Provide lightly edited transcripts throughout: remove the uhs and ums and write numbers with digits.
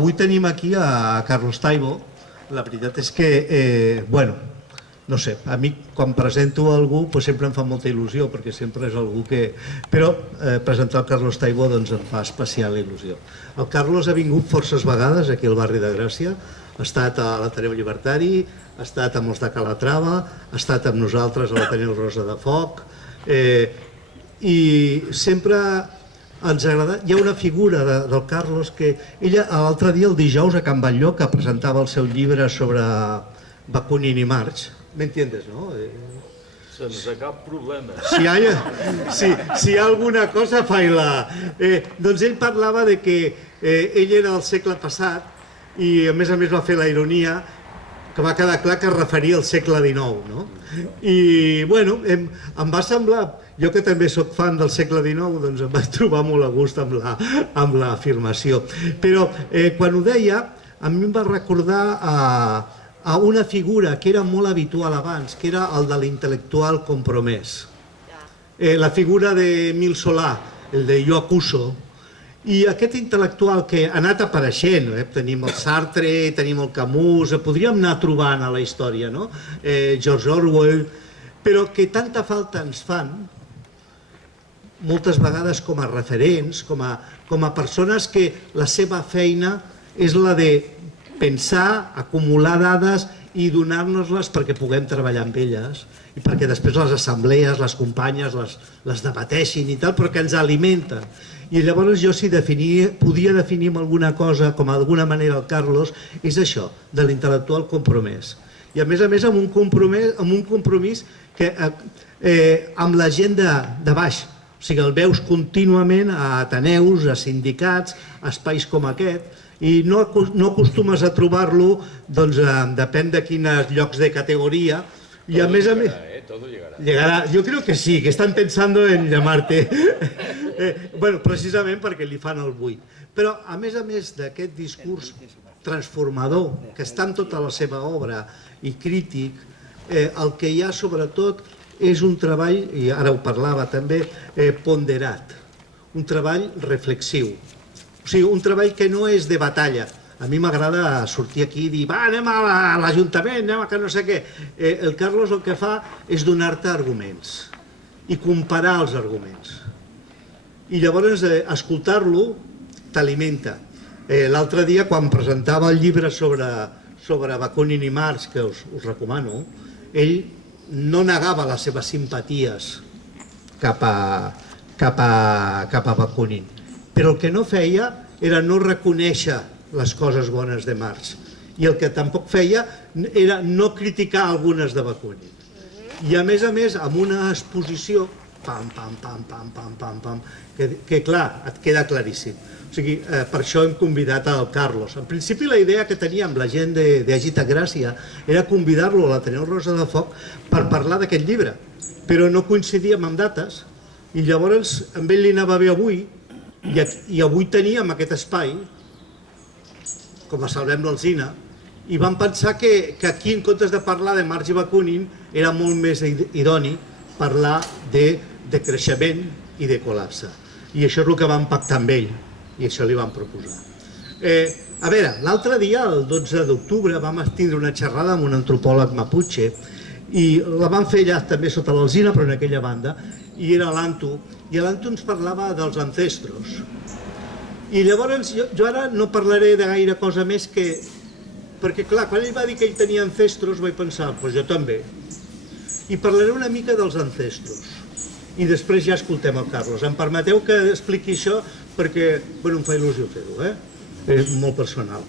Avui tenim aquí a Carlos Taibo. La veritat és que, bueno, no sé, a mi quan presento algú sempre em fa molta il·lusió, perquè sempre és algú que... Però presentar el Carlos Taibo doncs em fa especial il·lusió. El Carlos ha vingut forces vegades aquí al barri de Gràcia, ha estat a l'Ateneu Llibertari, ha estat amb els de Calatrava, ha estat amb nosaltres a l'Ateneu Rosa de Foc, i sempre ens agrada. Hi ha una figura del Carlos que ella l'altre dia, el dijous, a Can Batlló, que presentava el seu llibre sobre Bakunin i Marx. ¿M'entiendes, no? Sense cap problema. Si hi ha alguna cosa, fa-la. Doncs ell parlava de que ell era del segle passat i a més va fer la ironia que va quedar clar que es referia al segle XIX, no? I, bueno, em va semblar, jo que també sóc fan del segle XIX, doncs em vaig trobar molt a gust amb l'afirmació. Però quan ho deia, a mi em va recordar a una figura que era molt habitual abans, que era el de l'intel·lectual compromès. La figura d'Emil Solà, el de Jo acuso, i aquest intel·lectual que ha anat apareixent, tenim el Sartre, tenim el Camus, podríem anar trobant a la història, no? George Orwell, però que tanta falta ens fan, moltes vegades com a referents, com a persones que la seva feina és la de pensar, acumular dades i donar-nos-les perquè puguem treballar amb elles i perquè després les assemblees, les companyes les debateixin i tal, però que ens alimenten. I llavors jo si podia definir amb alguna cosa, com d'alguna manera el Carlos, és això, de l'intel·lectual compromès. I a més amb un compromís que amb la gent de baix, o sigui, el veus contínuament a ateneus, a sindicats, a espais com aquest, i no acostumes a trobar-lo, doncs depèn de quins llocs de categoria, i a més... Todo llegará. Yo creo que sí, que están pensando en llamarte. Bueno, precisament perquè li fan el buit. Però a més d'aquest discurs transformador, que està en tota la seva obra, i crític, el que hi ha sobretot és un treball, i ara ho parlava també, ponderat, un treball reflexiu. O sigui, un treball que no és de batalla. A mi m'agrada sortir aquí i dir va, anem a l'Ajuntament, anem a que no sé què. El Carlos el que fa és donar-te arguments i comparar els arguments. I llavors escoltar-lo t'alimenta. L'altre dia, quan presentava el llibre sobre Bakunin i Marx, que us recomano, ell no negava les seves simpaties cap a Bakunin. Però el que no feia era no reconèixer les coses bones de Marx. I el que tampoc feia era no criticar algunes de Bakunin. I a més, amb una exposició, pam, pam, pam, pam, pam, pam, pam, que clar, et queda claríssim. O sigui, per això hem convidat al Carlos. En principi la idea que tenia amb la gent d'Agita Gràcia era convidar-lo a l'Ateneu Rosa de Foc per parlar d'aquest llibre, però no coincidíem amb dates i llavors amb ell li anava bé avui i avui teníem aquest espai com a Salvem l'Alzina, i vam pensar que aquí, en comptes de parlar de Marx i Bakunin, era molt més idoni parlar de creixement i de col·lapse. I això és el que vam pactar amb ell, i això li vam proposar. A veure, l'altre dia, el 12 d'octubre, vam tindre una xerrada amb un antropòleg maputxe, i la vam fer allà també sota l'Alzina, però en aquella banda, i era l'Anto, i l'Anto ens parlava dels ancestros. I llavors jo ara no parlaré de gaire cosa més que... Perquè clar, quan ell va dir que ell tenia ancestros vaig pensar, doncs jo també. I parlaré una mica dels ancestros. I després ja escoltem el Carlos. Em permeteu que expliqui això perquè, bueno, em fa il·lusió fer-ho, és molt personal.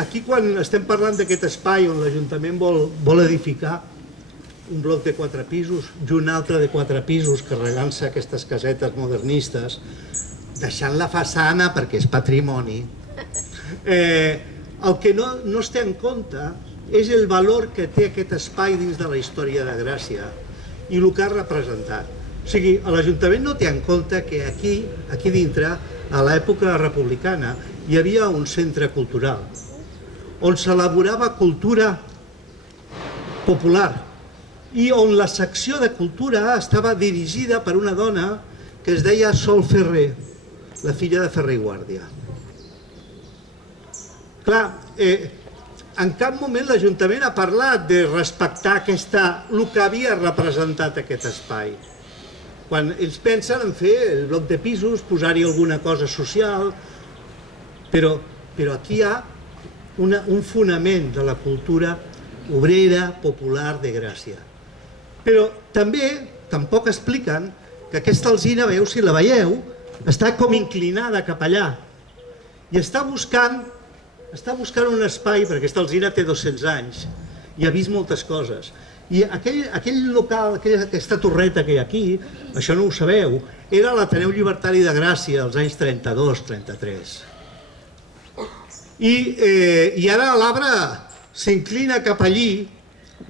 Aquí quan estem parlant d'aquest espai on l'Ajuntament vol edificar un bloc de 4 pisos i un altre de 4 pisos carregant-se aquestes casetes modernistes, deixant la façana perquè és patrimoni. El que no es té en compte és el valor que té aquest espai dins de la història de Gràcia i el que ha representat. O sigui, l'Ajuntament no té en compte que aquí dintre, a l'època republicana, hi havia un centre cultural on s'elaborava cultura popular i on la secció de cultura estava dirigida per una dona que es deia Sol Ferrer, la filla de Ferrer i Guàrdia. Clar, en cap moment l'Ajuntament ha parlat de respectar el que havia representat aquest espai. Quan ells pensen en fer el bloc de pisos, posar-hi alguna cosa social, però aquí hi ha un fonament de la cultura obrera, popular, de Gràcia. Però també, tampoc expliquen que aquesta alzina, veieu, si la veieu, està com inclinada cap allà i està buscant un espai, perquè aquesta alzina té 200 anys i ha vist moltes coses. I aquell local, aquesta torreta que hi ha aquí, això no ho sabeu, era l'Ateneu Llibertari de Gràcia als anys 32-33. I ara l'arbre s'inclina cap allí,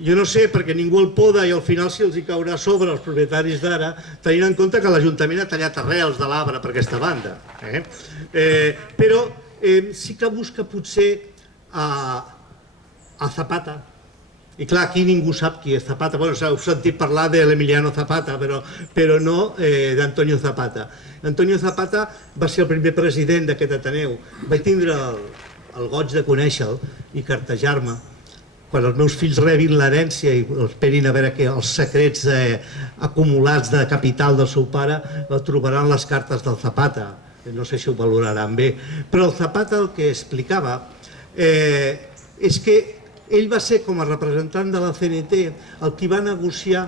jo no sé, perquè ningú el poda i al final si els hi caurà sobre els propietaris d'ara, tenint en compte que l'Ajuntament ha tallat arrels de l'arbre per aquesta banda. Però sí que busca potser a Zapata. I clar, aquí ningú sap qui és Zapata. Bueno, heu sentit parlar de l'Emiliano Zapata, però no d'Antonio Zapata. Antonio Zapata va ser el primer president d'aquest Ateneu. Vaig tindre el goig de conèixer-lo i cartejar-me. Quan els meus fills rebin l'herència i esperin a veure que els secrets acumulats de capital del seu pare trobaran les cartes del Zapata. No sé si ho valoraran bé. Però el Zapata el que explicava és que ell va ser, com a representant de la CNT, el qui va negociar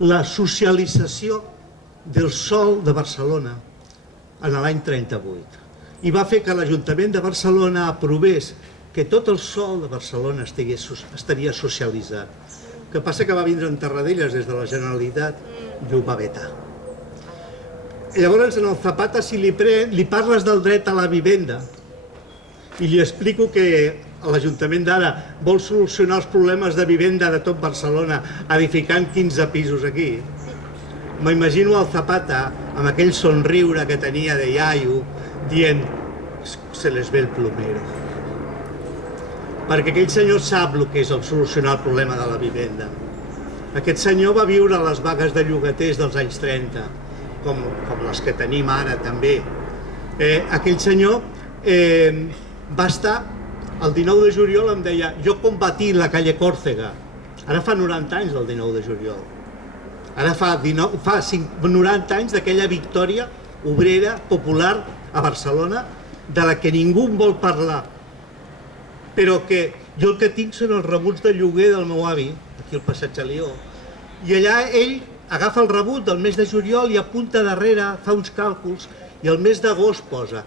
la socialització del sòl de Barcelona en l'any 38. I va fer que l'Ajuntament de Barcelona aprovés que tot el sòl de Barcelona estaria socialitzat. El que passa que va vindre en Tarradellas des de la Generalitat i ho va vetar. Llavors, en el Zapata, si li parles del dret a la vivenda i li explico que l'Ajuntament d'ara vol solucionar els problemes de vivenda de tot Barcelona edificant 15 pisos aquí, m'imagino el Zapata amb aquell somriure que tenia de iaio dient se les ve el plomero. Perquè aquell senyor sap el que és solucionar el problema de la vivenda. Aquest senyor va viure a les vagues de llogaters dels anys 30, com les que tenim ara també. Aquell senyor va estar, el 19 de juliol em deia, jo combatí la calle Còrsega. Ara fa 90 anys del 19 de juliol. Ara fa 90 anys d'aquella victòria obrera, popular a Barcelona, de la que ningú en vol parlar. Però que jo el que tinc són els rebuts de lloguer del meu avi, aquí al Passeig Alió, i allà ell agafa el rebut del mes de juliol i apunta darrere, fa uns càlculs, i el mes d'agost posa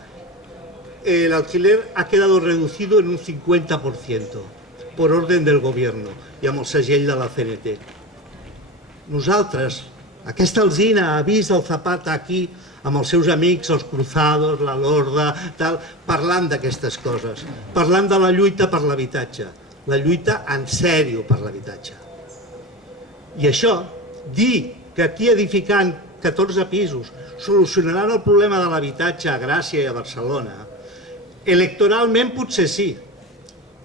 el alquiler ha quedado reducido en un 50% por orden del gobierno i amb el segell de la CNT. Nosaltres, aquesta alzina ha vist el Zapata aquí amb els seus amics, els Cruzados, la Lorda, parlant d'aquestes coses, parlant de la lluita per l'habitatge, la lluita en sèrio per l'habitatge. I això, dir que aquí edificant 14 pisos solucionaran el problema de l'habitatge a Gràcia i a Barcelona, electoralment potser sí,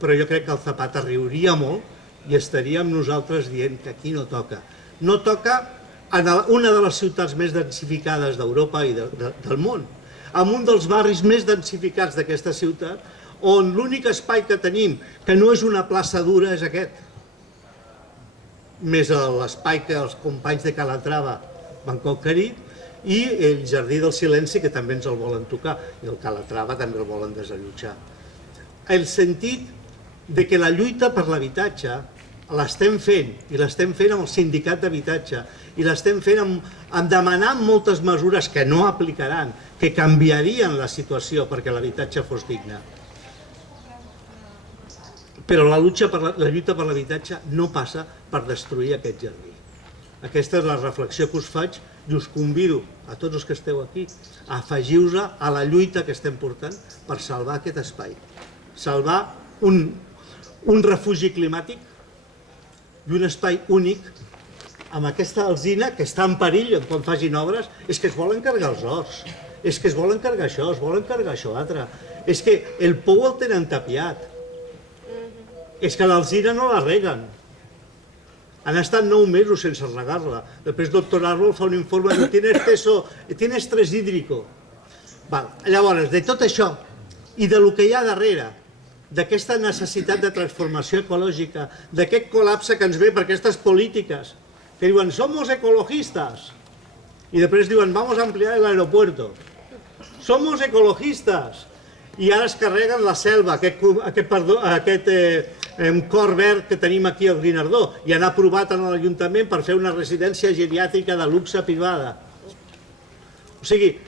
però jo crec que el Zapata riuria molt i estaria amb nosaltres dient que aquí no toca. No toca en una de les ciutats més densificades d'Europa i del món, en un dels barris més densificats d'aquesta ciutat, on l'únic espai que tenim, que no és una plaça dura, és aquest. Més l'espai que els companys de Calatrava van conquerir, i el Jardí del Silenci, que també ens el volen tocar, i el Calatrava també el volen desallotjar. El sentit de que la lluita per l'habitatge l'estem fent, i l'estem fent amb el sindicat d'habitatge, i l'estem fent en demanar moltes mesures que no aplicaran, que canviarien la situació perquè l'habitatge fos digne. Però la lluita per l'habitatge no passa per destruir aquest jardí. Aquesta és la reflexió que us faig i us convido a tots els que esteu aquí a afegiu-vos a la lluita que estem portant per salvar aquest espai. Salvar un refugi climàtic i un espai únic amb aquesta alzina que està en perill quan facin obres. És que es volen carregar els horts, és que es volen carregar això, es volen carregar això altre. És que el pou el tenen tapiat. És que l'alzina no la reguen. Han estat 9 mesos sense regar-la. Després doctor Árbol fa un informe i diu tiene estrés hídrico. Llavors, de tot això i de lo que hi ha darrere, d'aquesta necessitat de transformació ecològica, d'aquest col·lapse que ens ve per aquestes polítiques, que diuen «somos ecologistas» i després diuen «vamos a ampliar el aeropuerto». «Somos ecologistas» i ara es carreguen la selva, aquest cor verd que tenim aquí al Guinardó i han aprovat en l'Ajuntament per fer una residència geriàtrica de luxe privada. O sigui,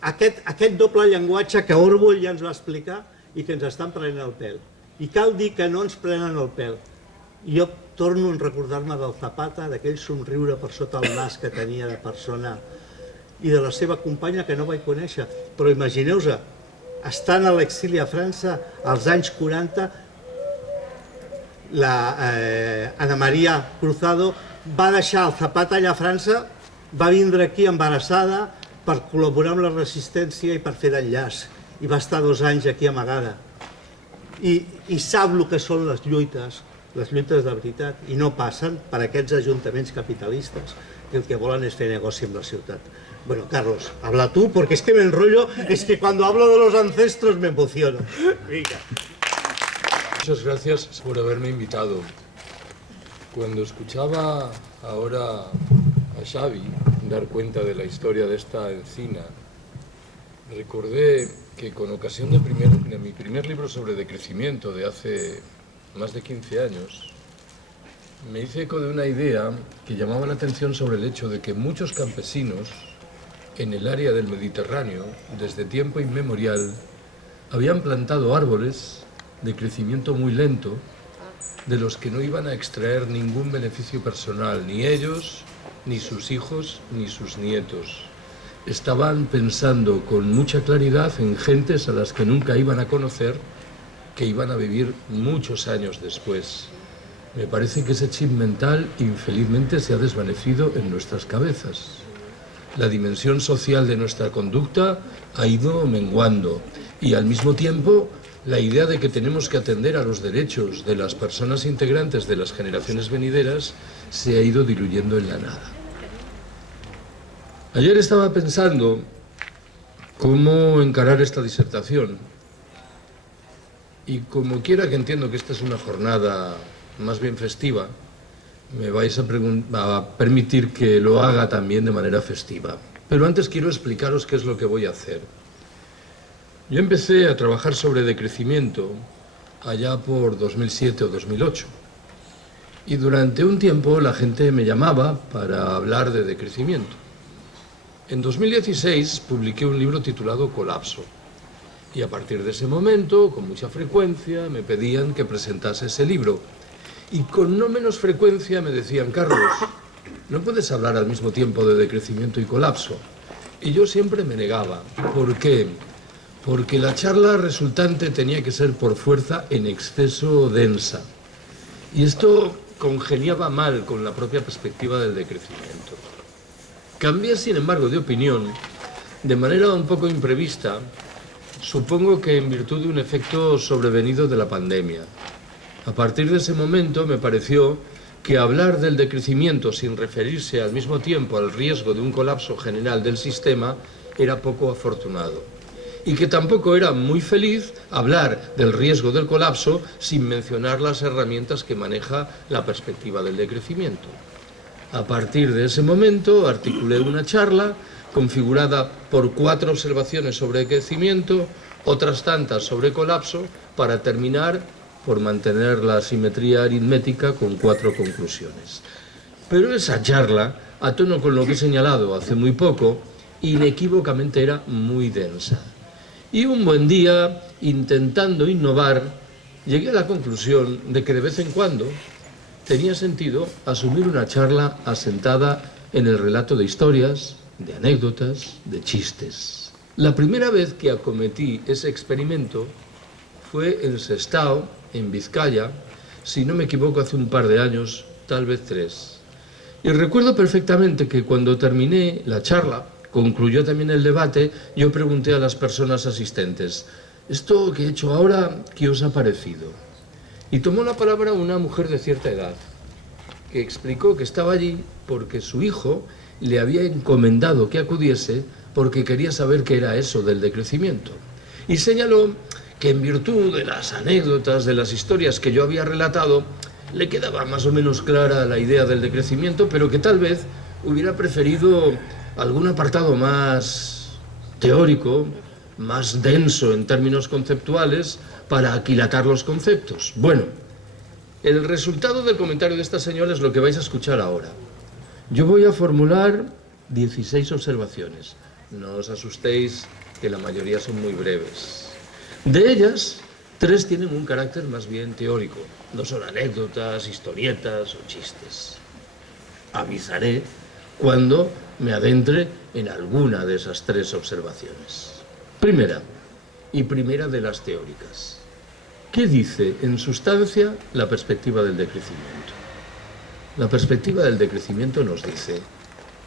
aquest doble llenguatge que Orwell ja ens va explicar i que ens estan prenent el pèl. I cal dir que no ens prenen el pèl. Jo torno a recordar-me del Zapata, d'aquell somriure per sota el nas que tenia de persona i de la seva companya que no vaig conèixer. Però imagineu-vos, estant a l'exili a França als anys 40, Ana María Cruzado va deixar el Zapata allà a França, va vindre aquí embarassada per col·laborar amb la resistència i per fer d'enllaç. I va estar 2 anys aquí amagada. I sap el que són les lluites de veritat, i no passen per aquests ajuntaments capitalistes que el que volen és fer negoci amb la ciutat. Bueno, Carlos, habla tú, porque es que me enrollo, es que cuando hablo de los ancestros me emociono. Venga. Muchas gracias por haberme invitado. Cuando escuchaba ahora a Xavi dar cuenta de la historia de esta encina, recordé que con ocasión de mi primer libro sobre decrecimiento de hace más de 15 años, me hice eco de una idea que llamaba la atención sobre el hecho de que muchos campesinos en el área del Mediterráneo, desde tiempo inmemorial, habían plantado árboles de crecimiento muy lento, de los que no iban a extraer ningún beneficio personal, ni ellos, ni sus hijos, ni sus nietos. Estaban pensando con mucha claridad en gentes a las que nunca iban a conocer, que iban a vivir muchos años después. Me parece que ese chip mental infelizmente se ha desvanecido en nuestras cabezas. La dimensión social de nuestra conducta ha ido menguando y al mismo tiempo la idea de que tenemos que atender a los derechos de las personas integrantes de las generaciones venideras se ha ido diluyendo en la nada. Ayer estaba pensando cómo encarar esta disertación y como quiera que entiendo que esta es una jornada más bien festiva, me vais a permitir que lo haga también de manera festiva. Pero antes quiero explicaros qué es lo que voy a hacer. Yo empecé a trabajar sobre decrecimiento allá por 2007 o 2008. Y durante un tiempo la gente me llamaba para hablar de decrecimiento. En 2016 publiqué un libro titulado Colapso. Y a partir de ese momento, con mucha frecuencia, me pedían que presentase ese libro. Y con no menos frecuencia me decían, Carlos, no puedes hablar al mismo tiempo de decrecimiento y colapso. Y yo siempre me negaba. ¿Por qué? Porque la charla resultante tenía que ser por fuerza en exceso densa. Y esto congeniaba mal con la propia perspectiva del decrecimiento. Cambié, sin embargo, de opinión, de manera un poco imprevista, supongo que en virtud de un efecto sobrevenido de la pandemia. A partir de ese momento me pareció que hablar del decrecimiento sin referirse al mismo tiempo al riesgo de un colapso general del sistema era poco afortunado. Y que tampoco era muy feliz hablar del riesgo del colapso sin mencionar las herramientas que maneja la perspectiva del decrecimiento. A partir de ese momento articulé una charla configurada por 4 observaciones sobre crecimiento, otras tantas sobre colapso, para terminar por mantener la simetría aritmética con 4 conclusiones. Pero esa charla, a tono con lo que he señalado hace muy poco, inequívocamente era muy densa. Y un buen día, intentando innovar, llegué a la conclusión de que de vez en cuando tenía sentido asumir una charla asentada en el relato de historias, de anécdotas, de chistes. La primera vez que acometí ese experimento fue en Sestao, en Vizcaya, si no me equivoco hace un par de años, tal vez 3. Y recuerdo perfectamente que cuando terminé la charla, concluyó también el debate, yo pregunté a las personas asistentes, ¿esto que he hecho ahora, qué os ha parecido? Y tomó la palabra una mujer de cierta edad, que explicó que estaba allí porque su hijo le había encomendado que acudiese porque quería saber qué era eso del decrecimiento. Y señaló que en virtud de las anécdotas, de las historias que yo había relatado, le quedaba más o menos clara la idea del decrecimiento, pero que tal vez hubiera preferido algún apartado más teórico, más denso en términos conceptuales, para aquilatar los conceptos. Bueno, el resultado del comentario de esta señora es lo que vais a escuchar ahora. Yo voy a formular 16 observaciones. No os asustéis, que la mayoría son muy breves. De ellas, 3 tienen un carácter más bien teórico. No son anécdotas, historietas o chistes. Avisaré cuando me adentre en alguna de esas 3 observaciones. Primera, y primera de las teóricas. ¿Qué dice, en sustancia, la perspectiva del decrecimiento? La perspectiva del decrecimiento nos dice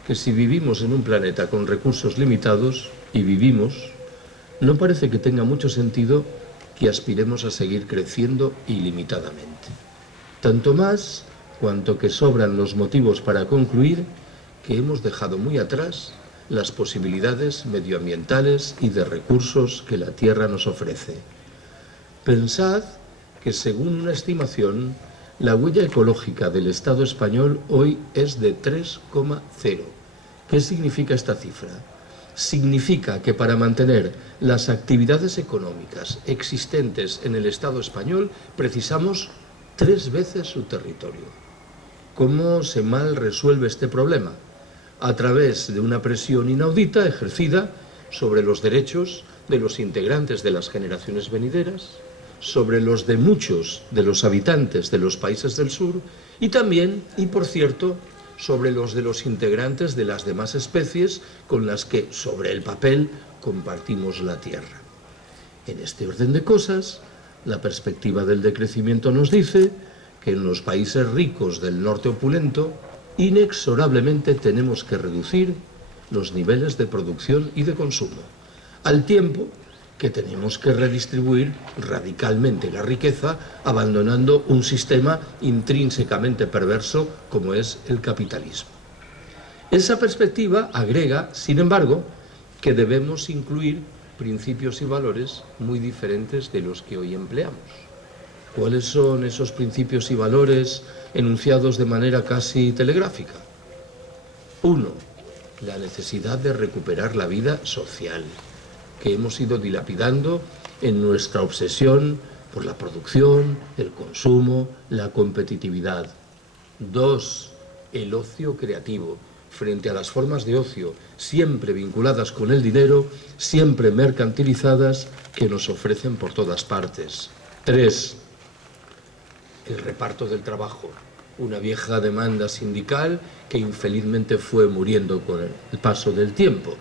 que si vivimos en un planeta con recursos limitados, y vivimos, no parece que tenga mucho sentido que aspiremos a seguir creciendo ilimitadamente. Tanto más cuanto que sobran los motivos para concluir que hemos dejado muy atrás las posibilidades medioambientales y de recursos que la Tierra nos ofrece. Pensad que, según una estimación, la huella ecológica del Estado español hoy es de 3,0. ¿Qué significa esta cifra? Significa que para mantener las actividades económicas existentes en el Estado español precisamos 3 veces su territorio. ¿Cómo se mal resuelve este problema? A través de una presión inaudita ejercida sobre los derechos de los integrantes de las generaciones venideras, sobre los de muchos de los habitantes de los países del sur y también, y por cierto, sobre los de los integrantes de las demás especies con las que, sobre el papel, compartimos la Tierra. En este orden de cosas, la perspectiva del decrecimiento nos dice que en los países ricos del norte opulento, inexorablemente tenemos que reducir los niveles de producción y de consumo, al tiempo que tenemos que redistribuir radicalmente la riqueza, abandonando un sistema intrínsecamente perverso como es el capitalismo. Esa perspectiva agrega, sin embargo, que debemos incluir principios y valores muy diferentes de los que hoy empleamos. ¿Cuáles son esos principios y valores enunciados de manera casi telegráfica? 1. La necesidad de recuperar la vida social, que hemos ido dilapidando en nuestra obsesión por la producción, el consumo, la competitividad. 2. El ocio creativo, frente a las formas de ocio siempre vinculadas con el dinero, siempre mercantilizadas, que nos ofrecen por todas partes. 3. El reparto del trabajo, una vieja demanda sindical que infelizmente fue muriendo con el paso del tiempo.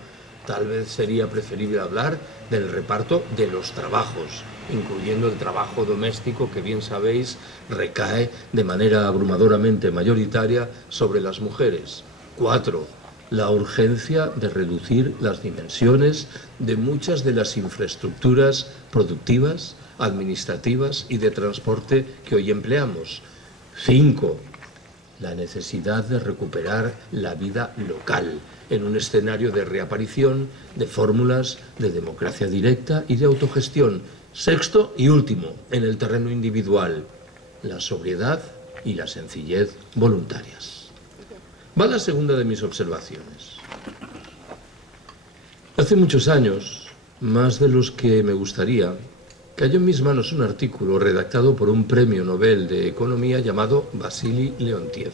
Tal vez sería preferible hablar del reparto de los trabajos, incluyendo el trabajo doméstico que, bien sabéis, recae de manera abrumadoramente mayoritaria sobre las mujeres. 4. La urgencia de reducir las dimensiones de muchas de las infraestructuras productivas, administrativas y de transporte que hoy empleamos. 5. La necesidad de recuperar la vida local en un escenario de reaparición de fórmulas de democracia directa y de autogestión. 6. y último, en el terreno individual, la sobriedad y la sencillez voluntarias. Va la segunda de mis observaciones. Hace muchos años, más de los que me gustaría, cayó en mis manos un artículo redactado por un premio Nobel de Economía llamado Vasily Leontiev.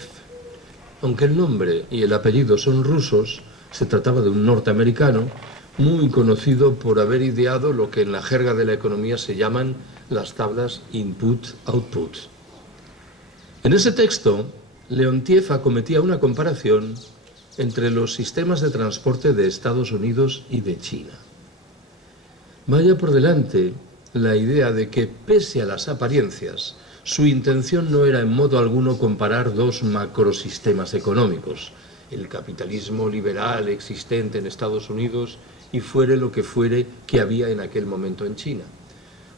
Aunque el nombre y el apellido son rusos, se trataba de un norteamericano muy conocido por haber ideado lo que en la jerga de la economía se llaman las tablas input-output. En ese texto, Leontiev acometía una comparación entre los sistemas de transporte de Estados Unidos y de China. Vaya por delante la idea de que, pese a las apariencias, su intención no era en modo alguno comparar dos macrosistemas económicos, el capitalismo liberal existente en Estados Unidos y fuere lo que fuere que había en aquel momento en China.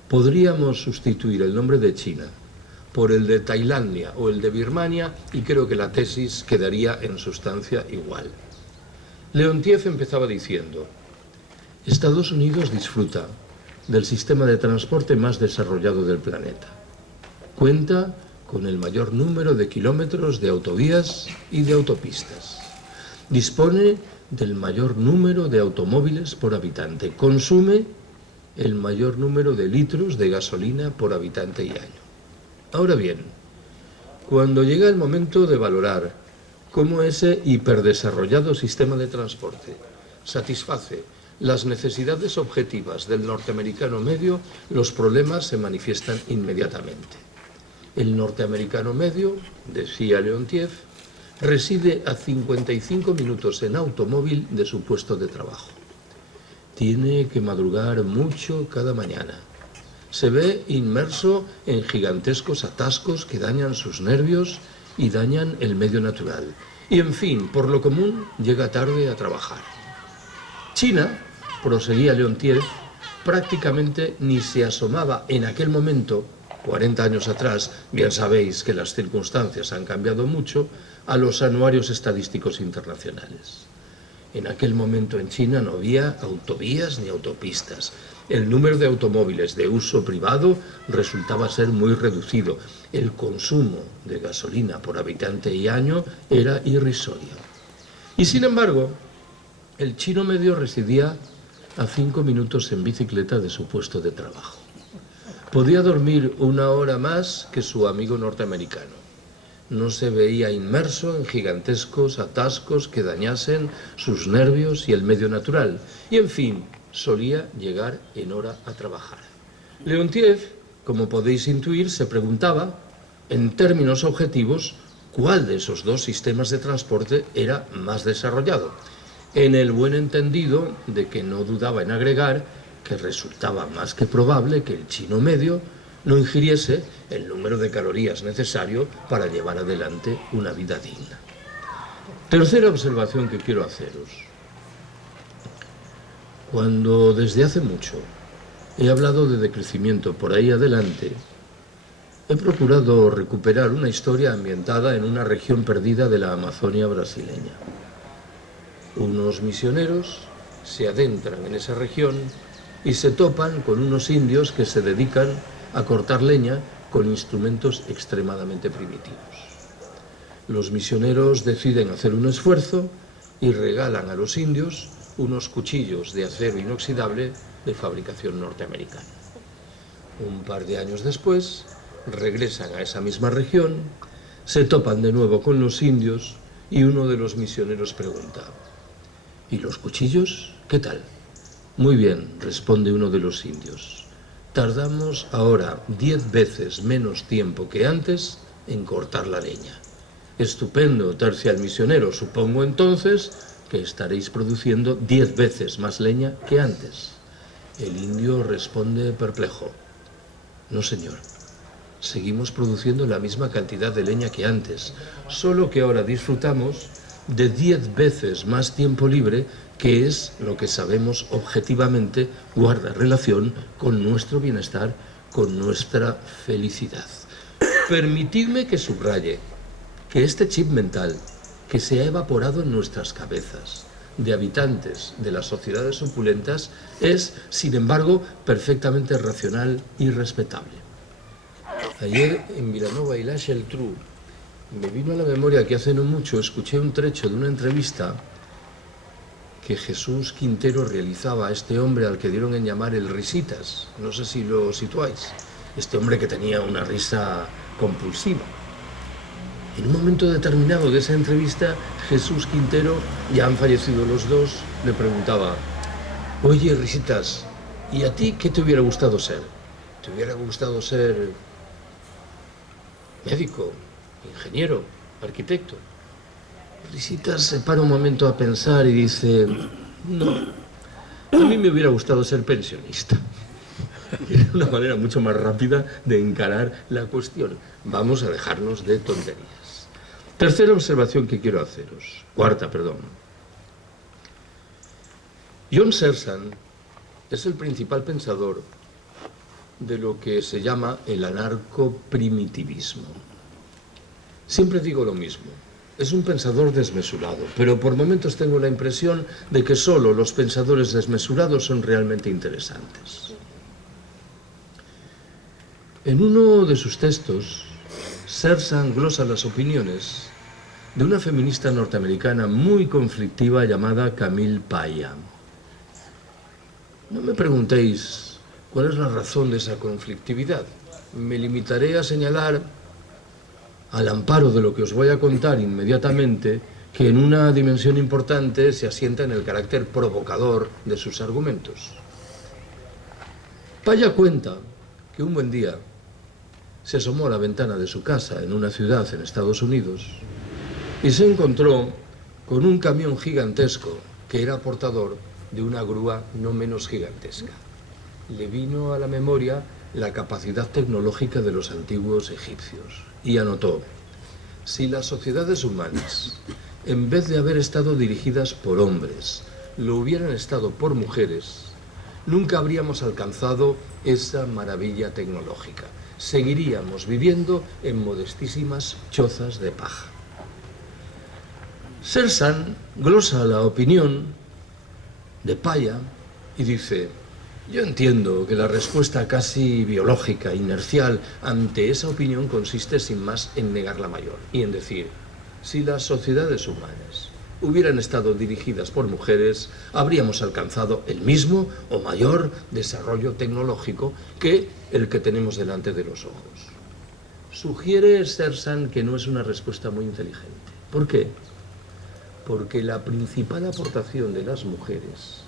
Podríamos sustituir el nombre de China por el de Tailandia o el de Birmania y creo que la tesis quedaría en sustancia igual. Leontiev empezaba diciendo: Estados Unidos disfruta del sistema de transporte más desarrollado del planeta. Cuenta con el mayor número de kilómetros de autovías y de autopistas. Dispone del mayor número de automóviles por habitante. Consume el mayor número de litros de gasolina por habitante y año. Ahora bien, cuando llega el momento de valorar cómo ese hiperdesarrollado sistema de transporte satisface las necesidades objetivas del norteamericano medio, los problemas se manifiestan inmediatamente. El norteamericano medio, decía Leontiev, reside a 55 minutos en automóvil de su puesto de trabajo. Tiene que madrugar mucho cada mañana. Se ve inmerso en gigantescos atascos que dañan sus nervios y dañan el medio natural. Y en fin, por lo común, llega tarde a trabajar. China, proseguía Leontiev, prácticamente ni se asomaba en aquel momento, 40 años atrás, bien sabéis que las circunstancias han cambiado mucho, a los anuarios estadísticos internacionales. En aquel momento en China no había autovías ni autopistas. El número de automóviles de uso privado resultaba ser muy reducido. El consumo de gasolina por habitante y año era irrisorio. Y sin embargo, el chino medio residía a 5 minutos en bicicleta de su puesto de trabajo. Podía dormir 1 hora más que su amigo norteamericano. No se veía inmerso en gigantescos atascos que dañasen sus nervios y el medio natural. Y en fin, solía llegar en hora a trabajar. Leontiev, como podéis intuir, se preguntaba, en términos objetivos, cuál de esos dos sistemas de transporte era más desarrollado, en el buen entendido de que no dudaba en agregar que resultaba más que probable que el chino medio no ingiriese el número de calorías necesario para llevar adelante una vida digna. Tercera observación que quiero haceros. Cuando desde hace mucho he hablado de decrecimiento por ahí adelante, he procurado recuperar una historia ambientada en una región perdida de la Amazonia brasileña. Unos misioneros se adentran en esa región y se topan con unos indios que se dedican a cortar leña con instrumentos extremadamente primitivos. Los misioneros deciden hacer un esfuerzo y regalan a los indios unos cuchillos de acero inoxidable de fabricación norteamericana. Un par de años después, regresan a esa misma región, se topan de nuevo con los indios y uno de los misioneros pregunta: ¿y los cuchillos? ¿Qué tal? Muy bien, responde uno de los indios. Tardamos ahora 10 veces menos tiempo que antes en cortar la leña. Estupendo, tercia el misionero. Supongo entonces que estaréis produciendo 10 veces más leña que antes. El indio responde perplejo: no, señor. Seguimos produciendo la misma cantidad de leña que antes, solo que ahora disfrutamos de 10 veces más tiempo libre, que es lo que sabemos objetivamente guarda relación con nuestro bienestar, con nuestra felicidad. Permitidme que subraye que este chip mental que se ha evaporado en nuestras cabezas de habitantes de las sociedades opulentas es, sin embargo, perfectamente racional y respetable. Ayer en Vilanova y la Geltrú me vino a la memoria que hace no mucho escuché un trecho de una entrevista que Jesús Quintero realizaba a este hombre al que dieron en llamar el Risitas. No sé si lo situáis. Este hombre que tenía una risa compulsiva. En un momento determinado de esa entrevista, Jesús Quintero, ya han fallecido los dos, le preguntaba: oye, Risitas, ¿y a ti qué te hubiera gustado ser? ¿Te hubiera gustado ser médico, ingeniero, arquitecto? Risitas se para un momento a pensar y dice: no, a mí me hubiera gustado ser pensionista. Era una manera mucho más rápida de encarar la cuestión. Vamos a dejarnos de tonterías. Tercera observación que quiero haceros. Cuarta, perdón. John Searson es el principal pensador de lo que se llama el anarcoprimitivismo. Siempre digo lo mismo. Es un pensador desmesurado, pero por momentos tengo la impresión de que solo los pensadores desmesurados son realmente interesantes. En uno de sus textos, Searson glosa las opiniones de una feminista norteamericana muy conflictiva llamada Camille Paya. No me preguntéis cuál es la razón de esa conflictividad. Me limitaré a señalar, al amparo de lo que os voy a contar inmediatamente, que en una dimensión importante se asienta en el carácter provocador de sus argumentos. Paya cuenta que un buen día se asomó a la ventana de su casa en una ciudad en Estados Unidos y se encontró con un camión gigantesco que era portador de una grúa no menos gigantesca. Le vino a la memoria la capacidad tecnológica de los antiguos egipcios y anotó: si las sociedades humanas, en vez de haber estado dirigidas por hombres, lo hubieran estado por mujeres, nunca habríamos alcanzado esa maravilla tecnológica. Seguiríamos viviendo en modestísimas chozas de paja. Searson glosa la opinión de Paya y dice: yo entiendo que la respuesta casi biológica, inercial, ante esa opinión consiste sin más en negar la mayor y en decir: si las sociedades humanas hubieran estado dirigidas por mujeres, habríamos alcanzado el mismo o mayor desarrollo tecnológico que el que tenemos delante de los ojos. Sugiere Searson que no es una respuesta muy inteligente. ¿Por qué? Porque la principal aportación de las mujeres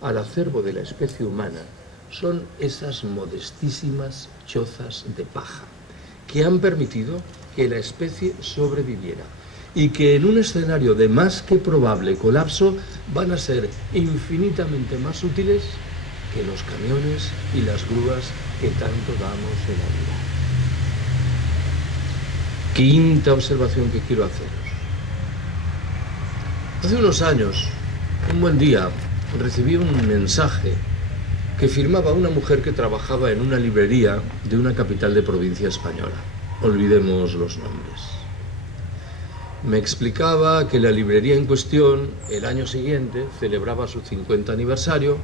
al acervo de la especie humana son esas modestísimas chozas de paja que han permitido que la especie sobreviviera y que en un escenario de más que probable colapso van a ser infinitamente más útiles que los camiones y las grúas que tanto damos en la vida. Quinta observación que quiero haceros. Hace unos años, un buen día, recibí un mensaje que firmaba una mujer que trabajaba en una librería de una capital de provincia española. Olvidemos los nombres. Me explicaba que la librería en cuestión, el año siguiente, celebraba su 50 aniversario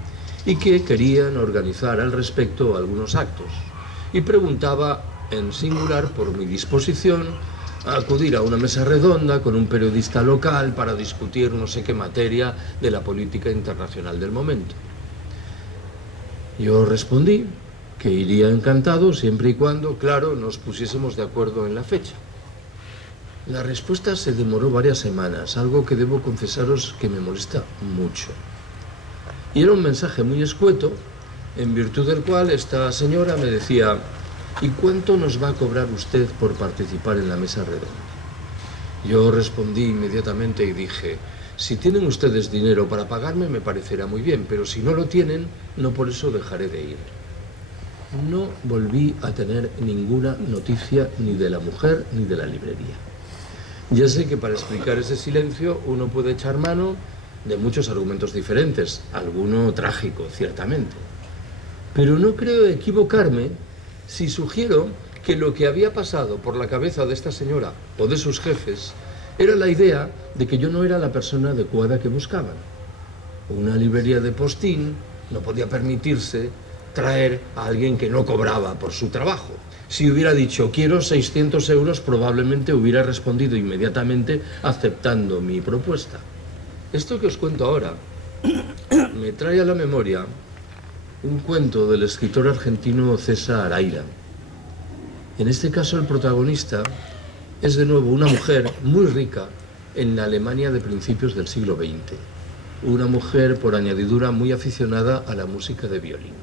y que querían organizar al respecto algunos actos. Y preguntaba en singular por mi disposición a acudir a una mesa redonda con un periodista local para discutir no sé qué materia de la política internacional del momento. Yo respondí que iría encantado siempre y cuando, claro, nos pusiésemos de acuerdo en la fecha. La respuesta se demoró varias semanas, algo que debo confesaros que me molesta mucho. Y era un mensaje muy escueto, en virtud del cual esta señora me decía: ¿y cuánto nos va a cobrar usted por participar en la mesa redonda? Yo respondí inmediatamente y dije: si tienen ustedes dinero para pagarme me parecerá muy bien, pero si no lo tienen, no por eso dejaré de ir. No volví a tener ninguna noticia ni de la mujer ni de la librería. Ya sé que para explicar ese silencio uno puede echar mano de muchos argumentos diferentes, alguno trágico, ciertamente. Pero no creo equivocarme si sugiero que lo que había pasado por la cabeza de esta señora o de sus jefes era la idea de que yo no era la persona adecuada que buscaban. Una librería de postín no podía permitirse traer a alguien que no cobraba por su trabajo. Si hubiera dicho quiero 600 euros, probablemente hubiera respondido inmediatamente aceptando mi propuesta. Esto que os cuento ahora me trae a la memoria un cuento del escritor argentino César Araira. En este caso el protagonista es de nuevo una mujer muy rica en la Alemania de principios del siglo XX. Una mujer por añadidura muy aficionada a la música de violín.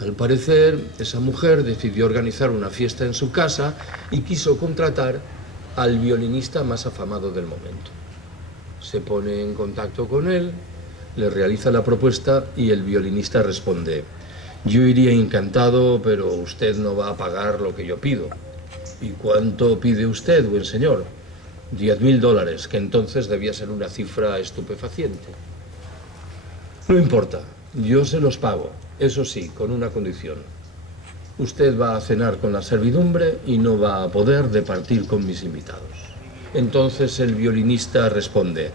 Al parecer, esa mujer decidió organizar una fiesta en su casa y quiso contratar al violinista más afamado del momento. Se pone en contacto con él, le realiza la propuesta y el violinista responde: yo iría encantado, pero usted no va a pagar lo que yo pido. ¿Y cuánto pide usted, buen señor? $10.000, que entonces debía ser una cifra estupefaciente. No importa, yo se los pago, eso sí, con una condición. Usted va a cenar con la servidumbre y no va a poder departir con mis invitados. Entonces el violinista responde: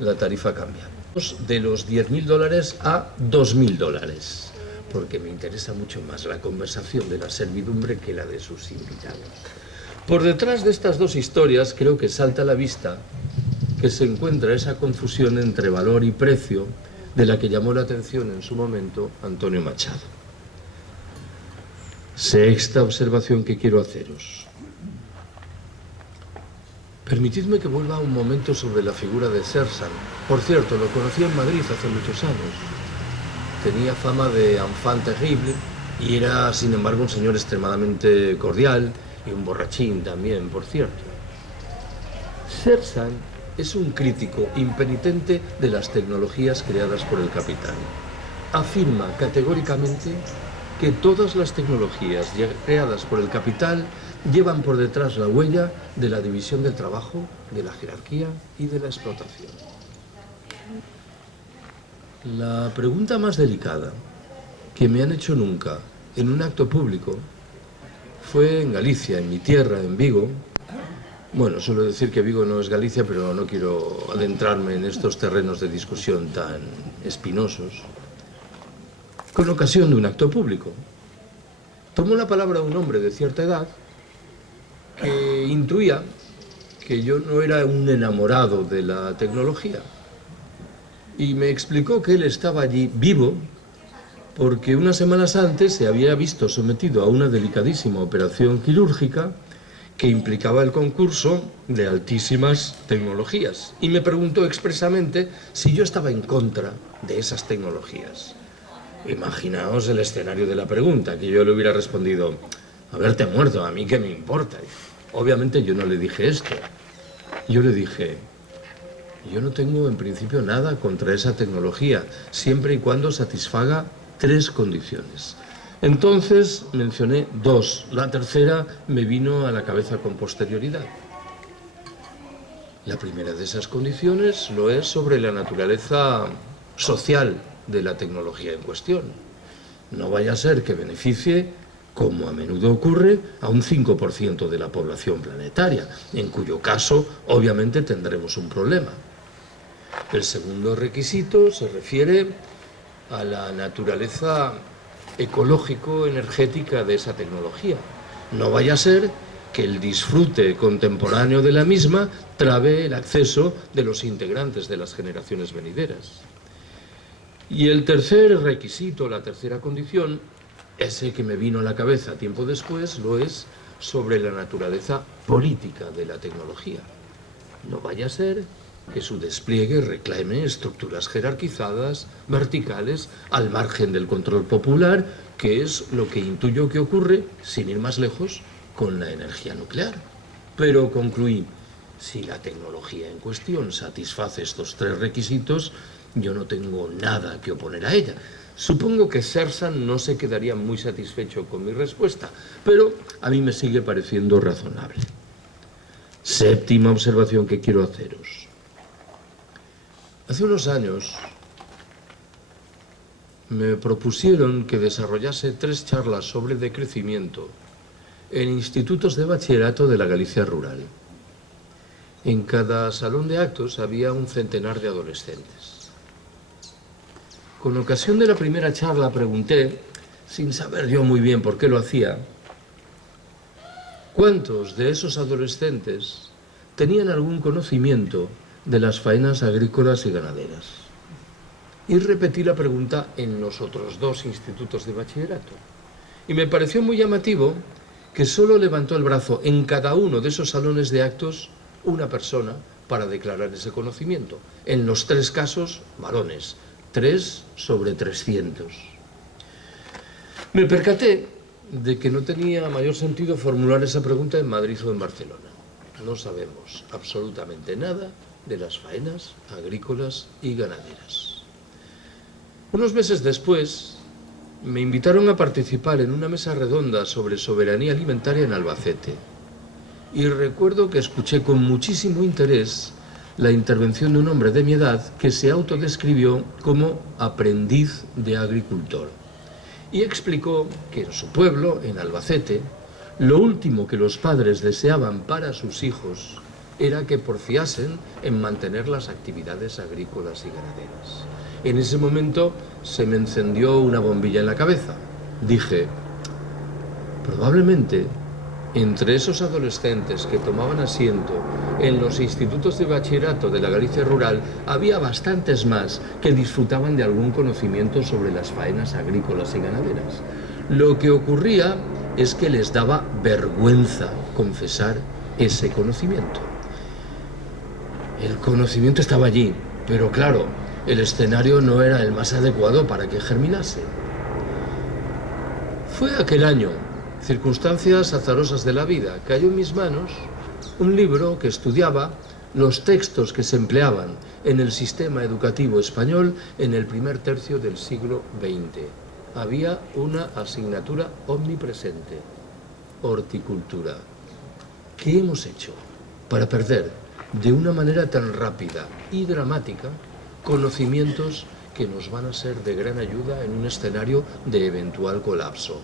la tarifa cambia. De los $10.000 a $2.000. porque me interesa mucho más la conversación de la servidumbre que la de sus invitados. Por detrás de estas dos historias creo que salta a la vista que se encuentra esa confusión entre valor y precio de la que llamó la atención en su momento Antonio Machado. Sexta observación que quiero haceros. Permitidme que vuelva un momento sobre la figura de Sersan. Por cierto, lo conocí en Madrid hace muchos años. Tenía fama de enfant terrible y era, sin embargo, un señor extremadamente cordial y un borrachín también, por cierto. Sersan es un crítico impenitente de las tecnologías creadas por el capital. Afirma categóricamente que todas las tecnologías creadas por el capital llevan por detrás la huella de la división del trabajo, de la jerarquía y de la explotación. La pregunta más delicada que me han hecho nunca en un acto público fue en Galicia, en mi tierra, en Vigo. Bueno, suelo decir que Vigo no es Galicia, pero no quiero adentrarme en estos terrenos de discusión tan espinosos. Con ocasión de un acto público, tomó la palabra un hombre de cierta edad que intuía que yo no era un enamorado de la tecnología. Y me explicó que él estaba allí vivo porque unas semanas antes se había visto sometido a una delicadísima operación quirúrgica que implicaba el concurso de altísimas tecnologías. Y me preguntó expresamente si yo estaba en contra de esas tecnologías. Imaginaos el escenario de la pregunta, que yo le hubiera respondido: haberte muerto, ¿a mí qué me importa? Obviamente yo no le dije esto. Yo le dije: yo no tengo en principio nada contra esa tecnología, siempre y cuando satisfaga 3 condiciones. Entonces mencioné 2, la tercera me vino a la cabeza con posterioridad. La primera de esas condiciones lo es sobre la naturaleza social de la tecnología en cuestión. No vaya a ser que beneficie, como a menudo ocurre, a un 5% de la población planetaria, en cuyo caso obviamente tendremos un problema. El segundo requisito se refiere a la naturaleza ecológico-energética de esa tecnología. No vaya a ser que el disfrute contemporáneo de la misma trabe el acceso de los integrantes de las generaciones venideras. Y el tercer requisito, la tercera condición, ese que me vino a la cabeza tiempo después, lo es sobre la naturaleza política de la tecnología. No vaya a ser que su despliegue reclame estructuras jerarquizadas, verticales, al margen del control popular, que es lo que intuyo que ocurre, sin ir más lejos, con la energía nuclear. Pero concluí: si la tecnología en cuestión satisface estos 3 requisitos, yo no tengo nada que oponer a ella. Supongo que Sersan no se quedaría muy satisfecho con mi respuesta, pero a mí me sigue pareciendo razonable. Séptima observación que quiero haceros. Hace unos años me propusieron que desarrollase 3 charlas sobre decrecimiento en institutos de bachillerato de la Galicia rural. En cada salón de actos había un centenar de adolescentes. Con ocasión de la primera charla pregunté, sin saber yo muy bien por qué lo hacía, ¿cuántos de esos adolescentes tenían algún conocimiento de las faenas agrícolas y ganaderas? Y repetí la pregunta en los otros 2 institutos de bachillerato. Y me pareció muy llamativo que solo levantó el brazo en cada uno de esos salones de actos una persona para declarar ese conocimiento. En los 3 casos, varones. 3 sobre 300. Me percaté de que no tenía mayor sentido formular esa pregunta en Madrid o en Barcelona. No sabemos absolutamente nada de las faenas agrícolas y ganaderas. Unos meses después, me invitaron a participar en una mesa redonda sobre soberanía alimentaria en Albacete. Y recuerdo que escuché con muchísimo interés la intervención de un hombre de mi edad que se autodescribió como aprendiz de agricultor. Y explicó que en su pueblo, en Albacete, lo último que los padres deseaban para sus hijos era que porfiasen en mantener las actividades agrícolas y ganaderas. En ese momento se me encendió una bombilla en la cabeza. Dije, probablemente entre esos adolescentes que tomaban asiento en los institutos de bachillerato de la Galicia rural había bastantes más que disfrutaban de algún conocimiento sobre las faenas agrícolas y ganaderas. Lo que ocurría es que les daba vergüenza confesar ese conocimiento. El conocimiento estaba allí, pero claro, el escenario no era el más adecuado para que germinase. Fue aquel año, circunstancias azarosas de la vida, cayó en mis manos un libro que estudiaba los textos que se empleaban en el sistema educativo español en el primer tercio del siglo XX. Había una asignatura omnipresente, horticultura. ¿Qué hemos hecho para perder de una manera tan rápida y dramática conocimientos que nos van a ser de gran ayuda en un escenario de eventual colapso?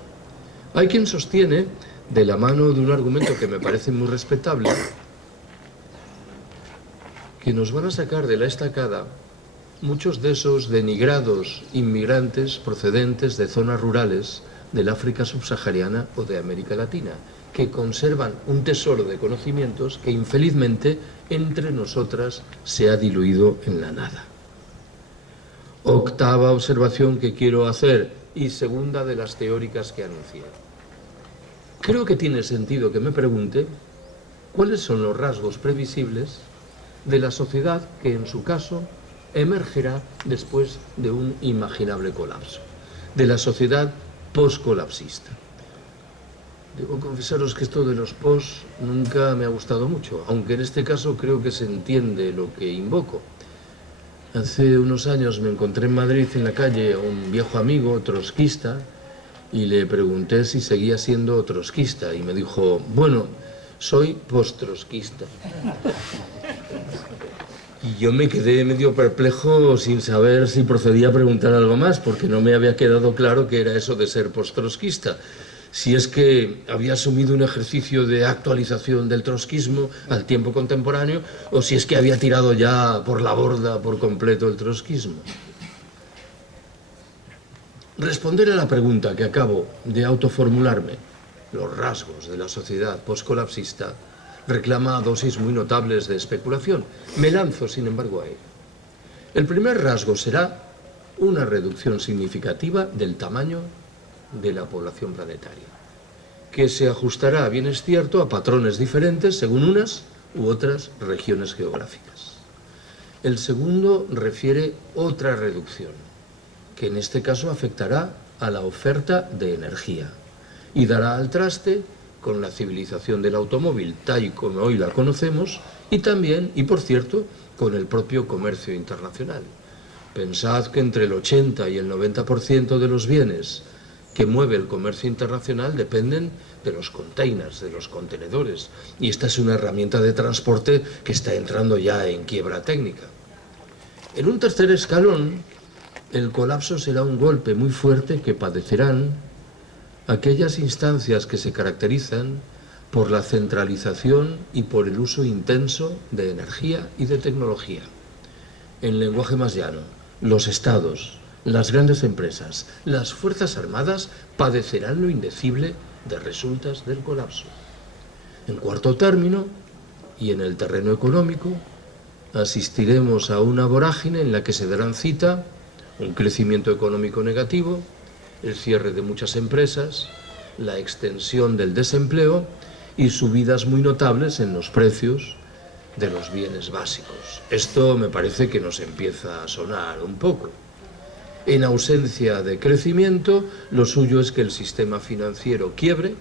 Hay quien sostiene, de la mano de un argumento que me parece muy respetable, que nos van a sacar de la estacada muchos de esos denigrados inmigrantes procedentes de zonas rurales del África subsahariana o de América Latina, que conservan un tesoro de conocimientos que infelizmente entre nosotras se ha diluido en la nada. Octava observación que quiero hacer y segunda de las teóricas que anuncié. Creo que tiene sentido que me pregunte cuáles son los rasgos previsibles de la sociedad que en su caso emergerá después de un imaginable colapso, de la sociedad poscolapsista. Debo confesaros que esto de los pos nunca me ha gustado mucho, aunque en este caso creo que se entiende lo que invoco. Hace unos años me encontré en Madrid en la calle a un viejo amigo trotskista y le pregunté si seguía siendo trotskista y me dijo, bueno, soy post-trotskista. Y yo me quedé medio perplejo sin saber si procedía a preguntar algo más, porque no me había quedado claro qué era eso de ser post-trotskista. Si es que había asumido un ejercicio de actualización del trotskismo al tiempo contemporáneo, o si es que había tirado ya por la borda por completo el trotskismo. Responder a la pregunta que acabo de autoformularme, los rasgos de la sociedad poscolapsista, reclama dosis muy notables de especulación. Me lanzo, sin embargo, a ello. El primer rasgo será una reducción significativa del tamaño de la población planetaria, que se ajustará, bien es cierto, a patrones diferentes según unas u otras regiones geográficas. El segundo refiere otra reducción, que en este caso afectará a la oferta de energía y dará al traste con la civilización del automóvil tal y como hoy la conocemos y también, y por cierto, con el propio comercio internacional. Pensad que entre el 80 y el 90% de los bienes que mueve el comercio internacional dependen de los containers, de los contenedores, y esta es una herramienta de transporte que está entrando ya en quiebra técnica. En un tercer escalón, el colapso será un golpe muy fuerte que padecerán aquellas instancias que se caracterizan por la centralización y por el uso intenso de energía y de tecnología. En lenguaje más llano, los estados, las grandes empresas, las fuerzas armadas padecerán lo indecible de resultas del colapso. En cuarto término, y en el terreno económico, asistiremos a una vorágine en la que se darán cita un crecimiento económico negativo, el cierre de muchas empresas, la extensión del desempleo y subidas muy notables en los precios de los bienes básicos. Esto me parece que nos empieza a sonar un poco. En ausencia de crecimiento, lo suyo es que el sistema financiero quiebre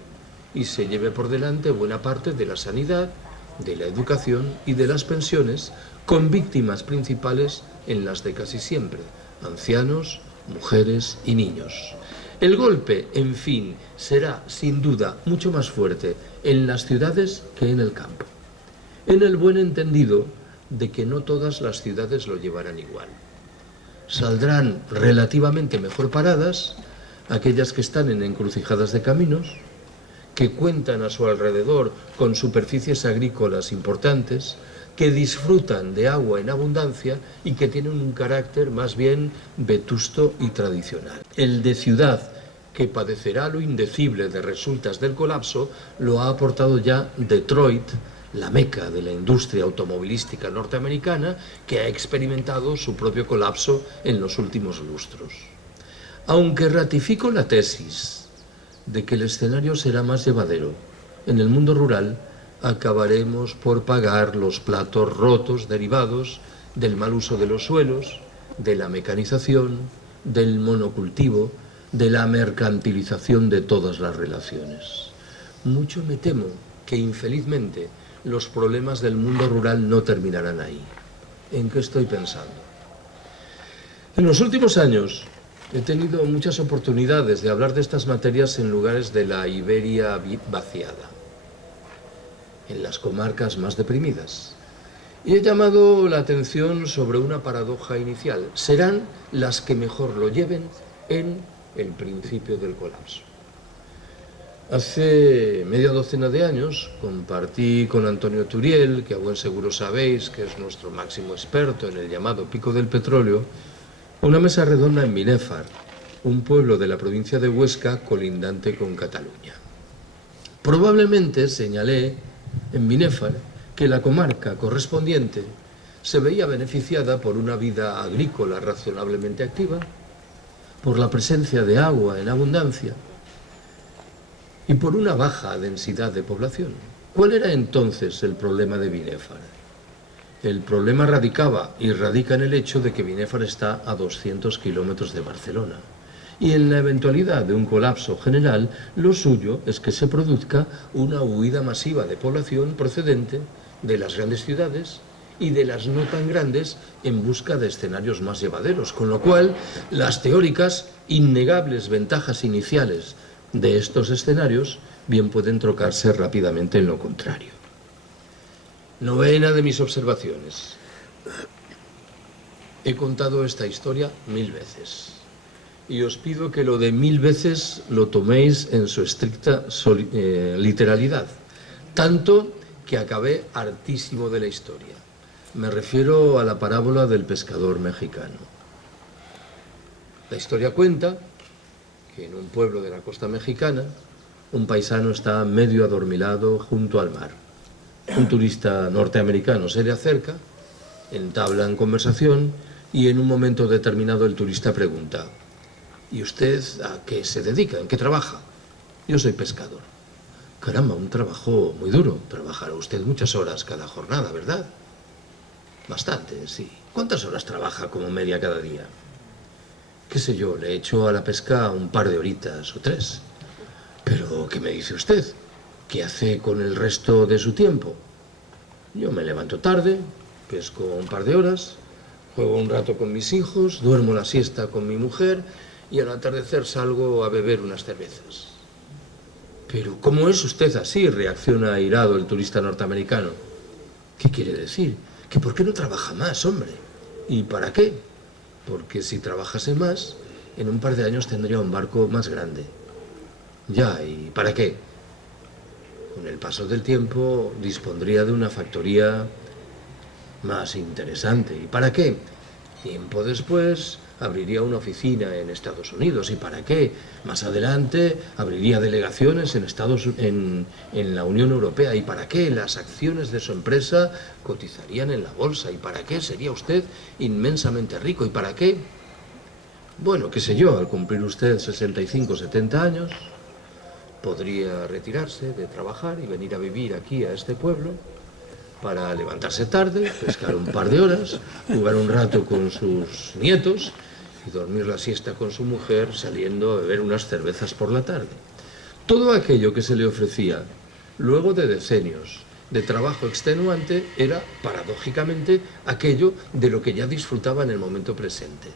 y se lleve por delante buena parte de la sanidad, de la educación y de las pensiones, con víctimas principales en las de casi siempre, ancianos, mujeres y niños. El golpe, en fin, será sin duda mucho más fuerte en las ciudades que en el campo, en el buen entendido de que no todas las ciudades lo llevarán igual. Saldrán relativamente mejor paradas aquellas que están en encrucijadas de caminos, que cuentan a su alrededor con superficies agrícolas importantes, que disfrutan de agua en abundancia y que tienen un carácter más bien vetusto y tradicional. El de ciudad, que padecerá lo indecible de resultas del colapso, lo ha aportado ya Detroit, la meca de la industria automovilística norteamericana, que ha experimentado su propio colapso en los últimos lustros. Aunque ratifico la tesis de que el escenario será más llevadero, en el mundo rural acabaremos por pagar los platos rotos derivados del mal uso de los suelos, de la mecanización, del monocultivo, de la mercantilización de todas las relaciones. Mucho me temo que, infelizmente, los problemas del mundo rural no terminarán ahí. ¿En qué estoy pensando? En los últimos años he tenido muchas oportunidades de hablar de estas materias en lugares de la Iberia vaciada, en las comarcas más deprimidas. Y he llamado la atención sobre una paradoja inicial. Serán las que mejor lo lleven en el principio del colapso. Hace media docena de años compartí con Antonio Turiel, que a buen seguro sabéis que es nuestro máximo experto en el llamado pico del petróleo, una mesa redonda en Binéfar, un pueblo de la provincia de Huesca colindante con Cataluña. Probablemente señalé en Binéfar que la comarca correspondiente se veía beneficiada por una vida agrícola razonablemente activa, por la presencia de agua en abundancia y por una baja densidad de población. ¿Cuál era entonces el problema de Binéfar? El problema radicaba y radica en el hecho de que Binéfar está a 200 kilómetros de Barcelona. Y en la eventualidad de un colapso general, lo suyo es que se produzca una huida masiva de población procedente de las grandes ciudades y de las no tan grandes en busca de escenarios más llevaderos, con lo cual las teóricas innegables ventajas iniciales de estos escenarios bien pueden trocarse rápidamente en lo contrario. Novena de mis observaciones. He contado esta historia 1000 veces. Y os pido que lo de 1000 veces lo toméis en su estricta literalidad, tanto que acabé hartísimo de la historia. Me refiero a la parábola del pescador mexicano. La historia cuenta que en un pueblo de la costa mexicana, un paisano está medio adormilado junto al mar. Un turista norteamericano se le acerca, entablan conversación y en un momento determinado el turista pregunta: ¿y usted a qué se dedica? ¿En qué trabaja? Yo soy pescador. Caramba, un trabajo muy duro. Trabajará usted muchas horas cada jornada, ¿verdad? Bastante, sí. ¿Cuántas horas trabaja como media cada día? Qué sé yo, le echo a la pesca un par de horitas o 3. Pero, ¿qué me dice usted? ¿Qué hace con el resto de su tiempo? Yo me levanto tarde, pesco un par de horas, juego un rato con mis hijos, duermo la siesta con mi mujer y al atardecer salgo a beber unas cervezas. Pero, ¿cómo es usted así?, reacciona airado el turista norteamericano. ¿Qué quiere decir? ¿Que por qué no trabaja más, hombre? ¿Y para qué? Porque si trabajase más, en un par de años tendría un barco más grande. Ya, ¿y para qué? Con el paso del tiempo dispondría de una factoría más interesante. ¿Y para qué? Tiempo después abriría una oficina en Estados Unidos. ¿Y para qué? Más adelante abriría delegaciones en la Unión Europea. ¿Y para qué? Las acciones de su empresa cotizarían en la bolsa. ¿Y para qué? Sería usted inmensamente rico. ¿Y para qué? Bueno, qué sé yo, al cumplir usted 65, 70 años, podría retirarse de trabajar y venir a vivir aquí a este pueblo para levantarse tarde, pescar un par de horas, jugar un rato con sus nietos y dormir la siesta con su mujer, saliendo a beber unas cervezas por la tarde. Todo aquello que se le ofrecía luego de decenios de trabajo extenuante era, paradójicamente, aquello de lo que ya disfrutaba en el momento presente.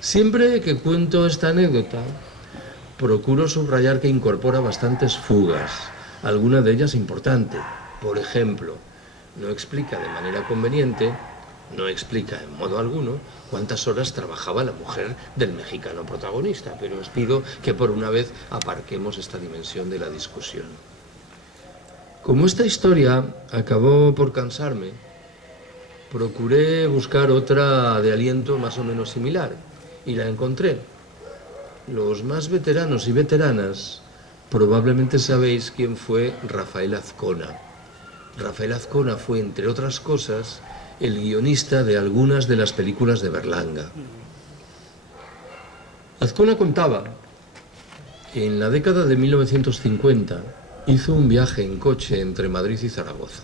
Siempre que cuento esta anécdota, procuro subrayar que incorpora bastantes fugas, alguna de ellas importante. Por ejemplo, no explica de manera conveniente, no explica en modo alguno cuántas horas trabajaba la mujer del mexicano protagonista, pero os pido que por una vez aparquemos esta dimensión de la discusión. Como esta historia acabó por cansarme, procuré buscar otra de aliento más o menos similar y la encontré. Los más veteranos y veteranas probablemente sabéis quién fue Rafael Azcona. Rafael Azcona fue, entre otras cosas, el guionista de algunas de las películas de Berlanga. Azcona contaba que en la década de 1950 hizo un viaje en coche entre Madrid y Zaragoza.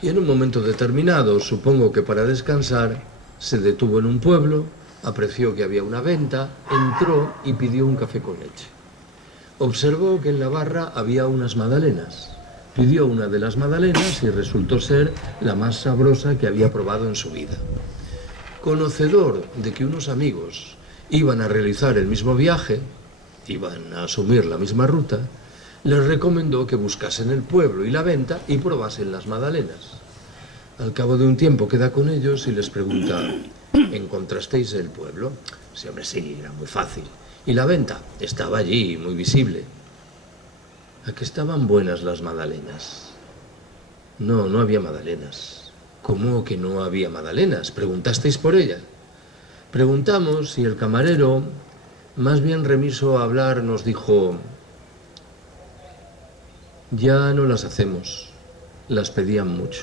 Y en un momento determinado, supongo que para descansar, se detuvo en un pueblo, apreció que había una venta, entró y pidió un café con leche. Observó que en la barra había unas magdalenas. Pidió una de las magdalenas y resultó ser la más sabrosa que había probado en su vida. Conocedor de que unos amigos iban a realizar el mismo viaje, iban a asumir la misma ruta, les recomendó que buscasen el pueblo y la venta y probasen las magdalenas. Al cabo de un tiempo queda con ellos y les pregunta: ¿encontrasteis el pueblo? Sí, hombre, sí, era muy fácil. ¿Y la venta? Estaba allí, muy visible. ¿A qué estaban buenas las magdalenas? No, no había magdalenas. ¿Cómo que no había magdalenas? ¿Preguntasteis por ella? Preguntamos y el camarero, más bien remiso a hablar, nos dijo: ya no las hacemos, las pedían mucho.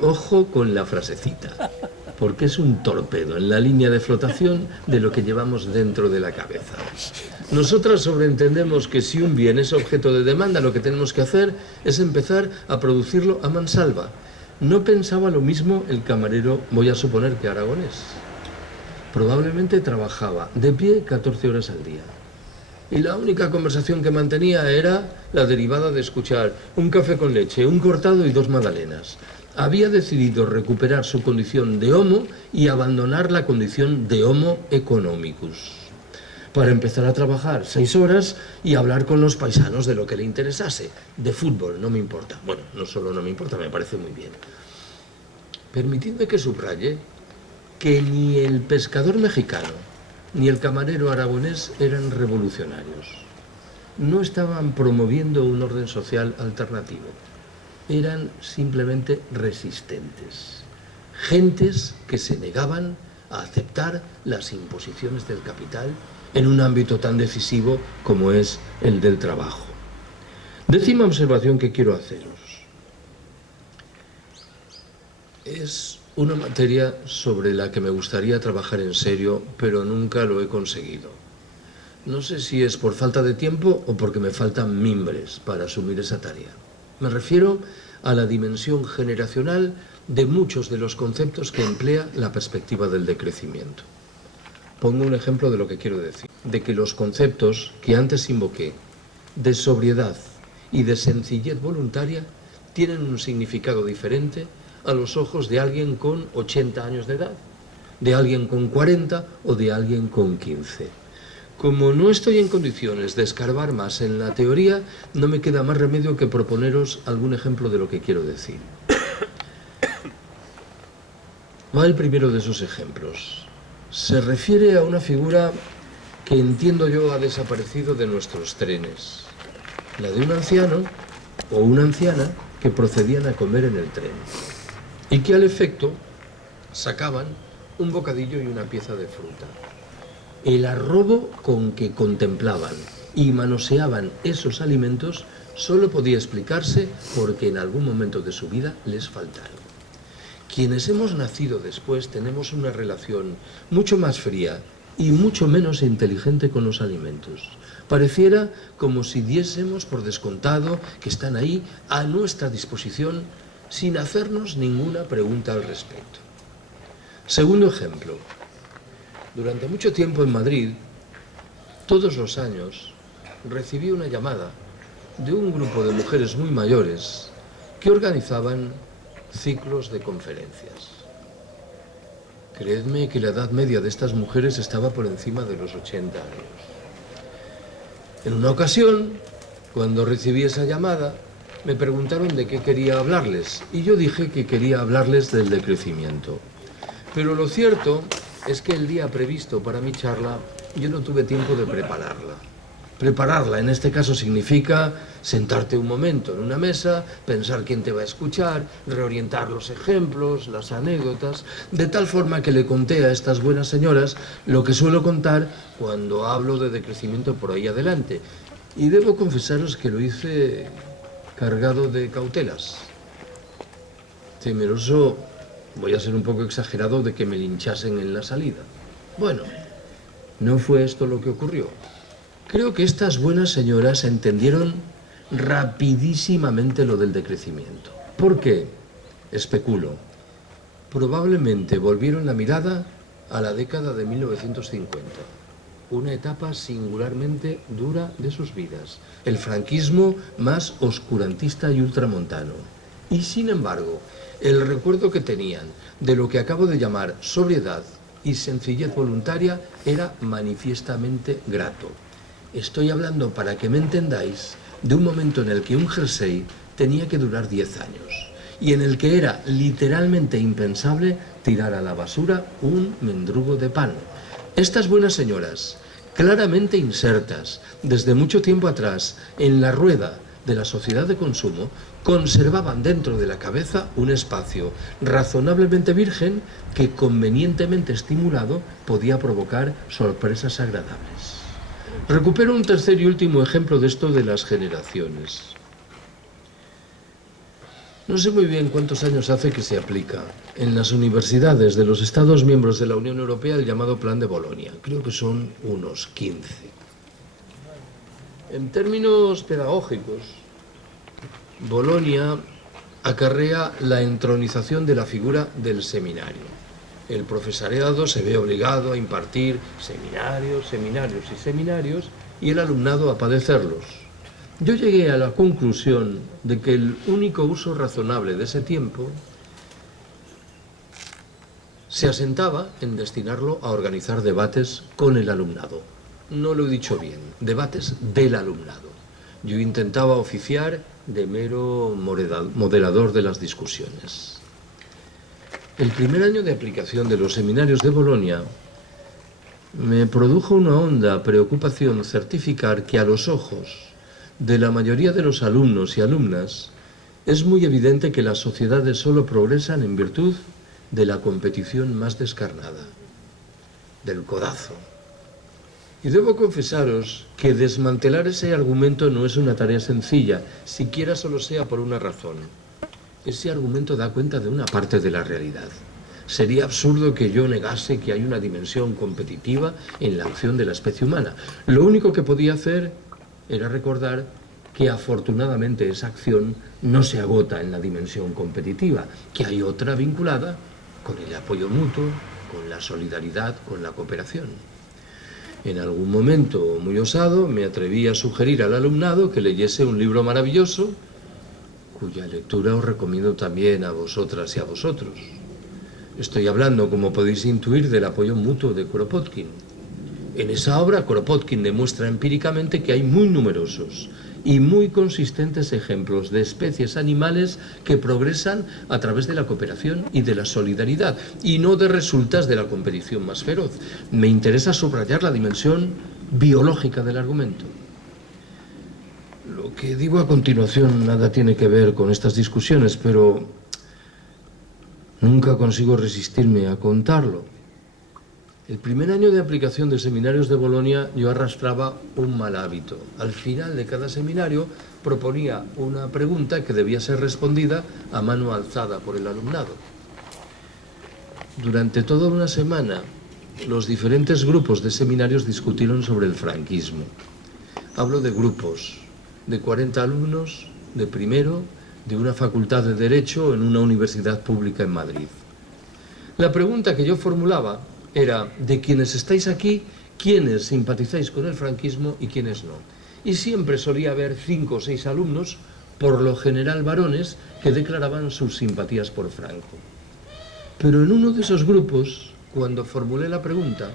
Ojo con la frasecita, porque es un torpedo en la línea de flotación de lo que llevamos dentro de la cabeza. Nosotras sobreentendemos que si un bien es objeto de demanda, lo que tenemos que hacer es empezar a producirlo a mansalva. No pensaba lo mismo el camarero, voy a suponer que aragonés. Probablemente trabajaba de pie 14 horas al día. Y la única conversación que mantenía era la derivada de escuchar un café con leche, un cortado y 2 magdalenas. Había decidido recuperar su condición de homo y abandonar la condición de homo economicus, para empezar a trabajar 6 horas y hablar con los paisanos de lo que le interesase. De fútbol, no me importa. Bueno, no solo no me importa, me parece muy bien. Permitidme que subraye que ni el pescador mexicano ni el camarero aragonés eran revolucionarios. No estaban promoviendo un orden social alternativo. Eran simplemente resistentes. Gentes que se negaban a aceptar las imposiciones del capital en un ámbito tan decisivo como es el del trabajo. Décima observación que quiero haceros. Es una materia sobre la que me gustaría trabajar en serio, pero nunca lo he conseguido. No sé si es por falta de tiempo o porque me faltan mimbres para asumir esa tarea. Me refiero a la dimensión generacional de muchos de los conceptos que emplea la perspectiva del decrecimiento. Pongo un ejemplo de lo que quiero decir. De que los conceptos que antes invoqué, de sobriedad y de sencillez voluntaria, tienen un significado diferente a los ojos de alguien con 80 años de edad, de alguien con 40 o de alguien con 15. Como no estoy en condiciones de escarbar más en la teoría, no me queda más remedio que proponeros algún ejemplo de lo que quiero decir. Va el primero de esos ejemplos. Se refiere a una figura que entiendo yo ha desaparecido de nuestros trenes. La de un anciano o una anciana que procedían a comer en el tren y que al efecto sacaban un bocadillo y una pieza de fruta. El arrobo con que contemplaban y manoseaban esos alimentos solo podía explicarse porque en algún momento de su vida les faltaron. Quienes hemos nacido después tenemos una relación mucho más fría y mucho menos inteligente con los alimentos. Pareciera como si diésemos por descontado que están ahí a nuestra disposición sin hacernos ninguna pregunta al respecto. Segundo ejemplo. Durante mucho tiempo en Madrid, todos los años, recibí una llamada de un grupo de mujeres muy mayores que organizaban ciclos de conferencias. Creedme que la edad media de estas mujeres estaba por encima de los 80 años. En una ocasión, cuando recibí esa llamada, me preguntaron de qué quería hablarles y yo dije que quería hablarles del decrecimiento. Pero lo cierto es que el día previsto para mi charla yo no tuve tiempo de prepararla. Prepararla, en este caso, significa sentarte un momento en una mesa, pensar quién te va a escuchar, reorientar los ejemplos, las anécdotas, de tal forma que le conté a estas buenas señoras lo que suelo contar cuando hablo de decrecimiento por ahí adelante. Y debo confesaros que lo hice cargado de cautelas. Temeroso, voy a ser un poco exagerado, de que me linchasen en la salida. Bueno, no fue esto lo que ocurrió. Creo que estas buenas señoras entendieron rapidísimamente lo del decrecimiento. ¿Por qué? Especulo. Probablemente volvieron la mirada a la década de 1950, una etapa singularmente dura de sus vidas, el franquismo más oscurantista y ultramontano. Y sin embargo, el recuerdo que tenían de lo que acabo de llamar sobriedad y sencillez voluntaria era manifiestamente grato. Estoy hablando, para que me entendáis, de un momento en el que un jersey tenía que durar 10 años y en el que era literalmente impensable tirar a la basura un mendrugo de pan. Estas buenas señoras, claramente insertas desde mucho tiempo atrás en la rueda de la sociedad de consumo, conservaban dentro de la cabeza un espacio razonablemente virgen que, convenientemente estimulado, podía provocar sorpresas agradables. Recupero un tercer y último ejemplo de esto de las generaciones. No sé muy bien cuántos años hace que se aplica en las universidades de los Estados miembros de la Unión Europea el llamado Plan de Bolonia. Creo que son unos 15. En términos pedagógicos, Bolonia acarrea la entronización de la figura del seminario. El profesorado se ve obligado a impartir seminarios y seminarios, y el alumnado a padecerlos. Yo llegué a la conclusión de que el único uso razonable de ese tiempo se asentaba en destinarlo a organizar debates con el alumnado. No lo he dicho bien, debates del alumnado. Yo intentaba oficiar de mero moderador de las discusiones. El primer año de aplicación de los seminarios de Bolonia me produjo una honda preocupación certificar que a los ojos de la mayoría de los alumnos y alumnas es muy evidente que las sociedades solo progresan en virtud de la competición más descarnada, del codazo. Y debo confesaros que desmantelar ese argumento no es una tarea sencilla, siquiera solo sea por una razón. Ese argumento da cuenta de una parte de la realidad. Sería absurdo que yo negase que hay una dimensión competitiva en la acción de la especie humana. Lo único que podía hacer era recordar que afortunadamente esa acción no se agota en la dimensión competitiva, que hay otra vinculada con el apoyo mutuo, con la solidaridad, con la cooperación. En algún momento muy osado me atreví a sugerir al alumnado que leyese un libro maravilloso, cuya lectura os recomiendo también a vosotras y a vosotros. Estoy hablando, como podéis intuir, del apoyo mutuo de Kropotkin. En esa obra, Kropotkin demuestra empíricamente que hay muy numerosos y muy consistentes ejemplos de especies animales que progresan a través de la cooperación y de la solidaridad, y no de resultas de la competición más feroz. Me interesa subrayar la dimensión biológica del argumento. Lo que digo a continuación nada tiene que ver con estas discusiones, pero nunca consigo resistirme a contarlo. El primer año de aplicación de seminarios de Bolonia yo arrastraba un mal hábito. Al final de cada seminario proponía una pregunta que debía ser respondida a mano alzada por el alumnado. Durante toda una semana, los diferentes grupos de seminarios discutieron sobre el franquismo. Hablo de grupos de 40 alumnos de primero de una facultad de Derecho en una universidad pública en Madrid. La pregunta que yo formulaba era: de quienes estáis aquí, ¿quiénes simpatizáis con el franquismo y quiénes no? Y siempre solía haber 5 o 6 alumnos, por lo general varones, que declaraban sus simpatías por Franco. Pero en uno de esos grupos, cuando formulé la pregunta,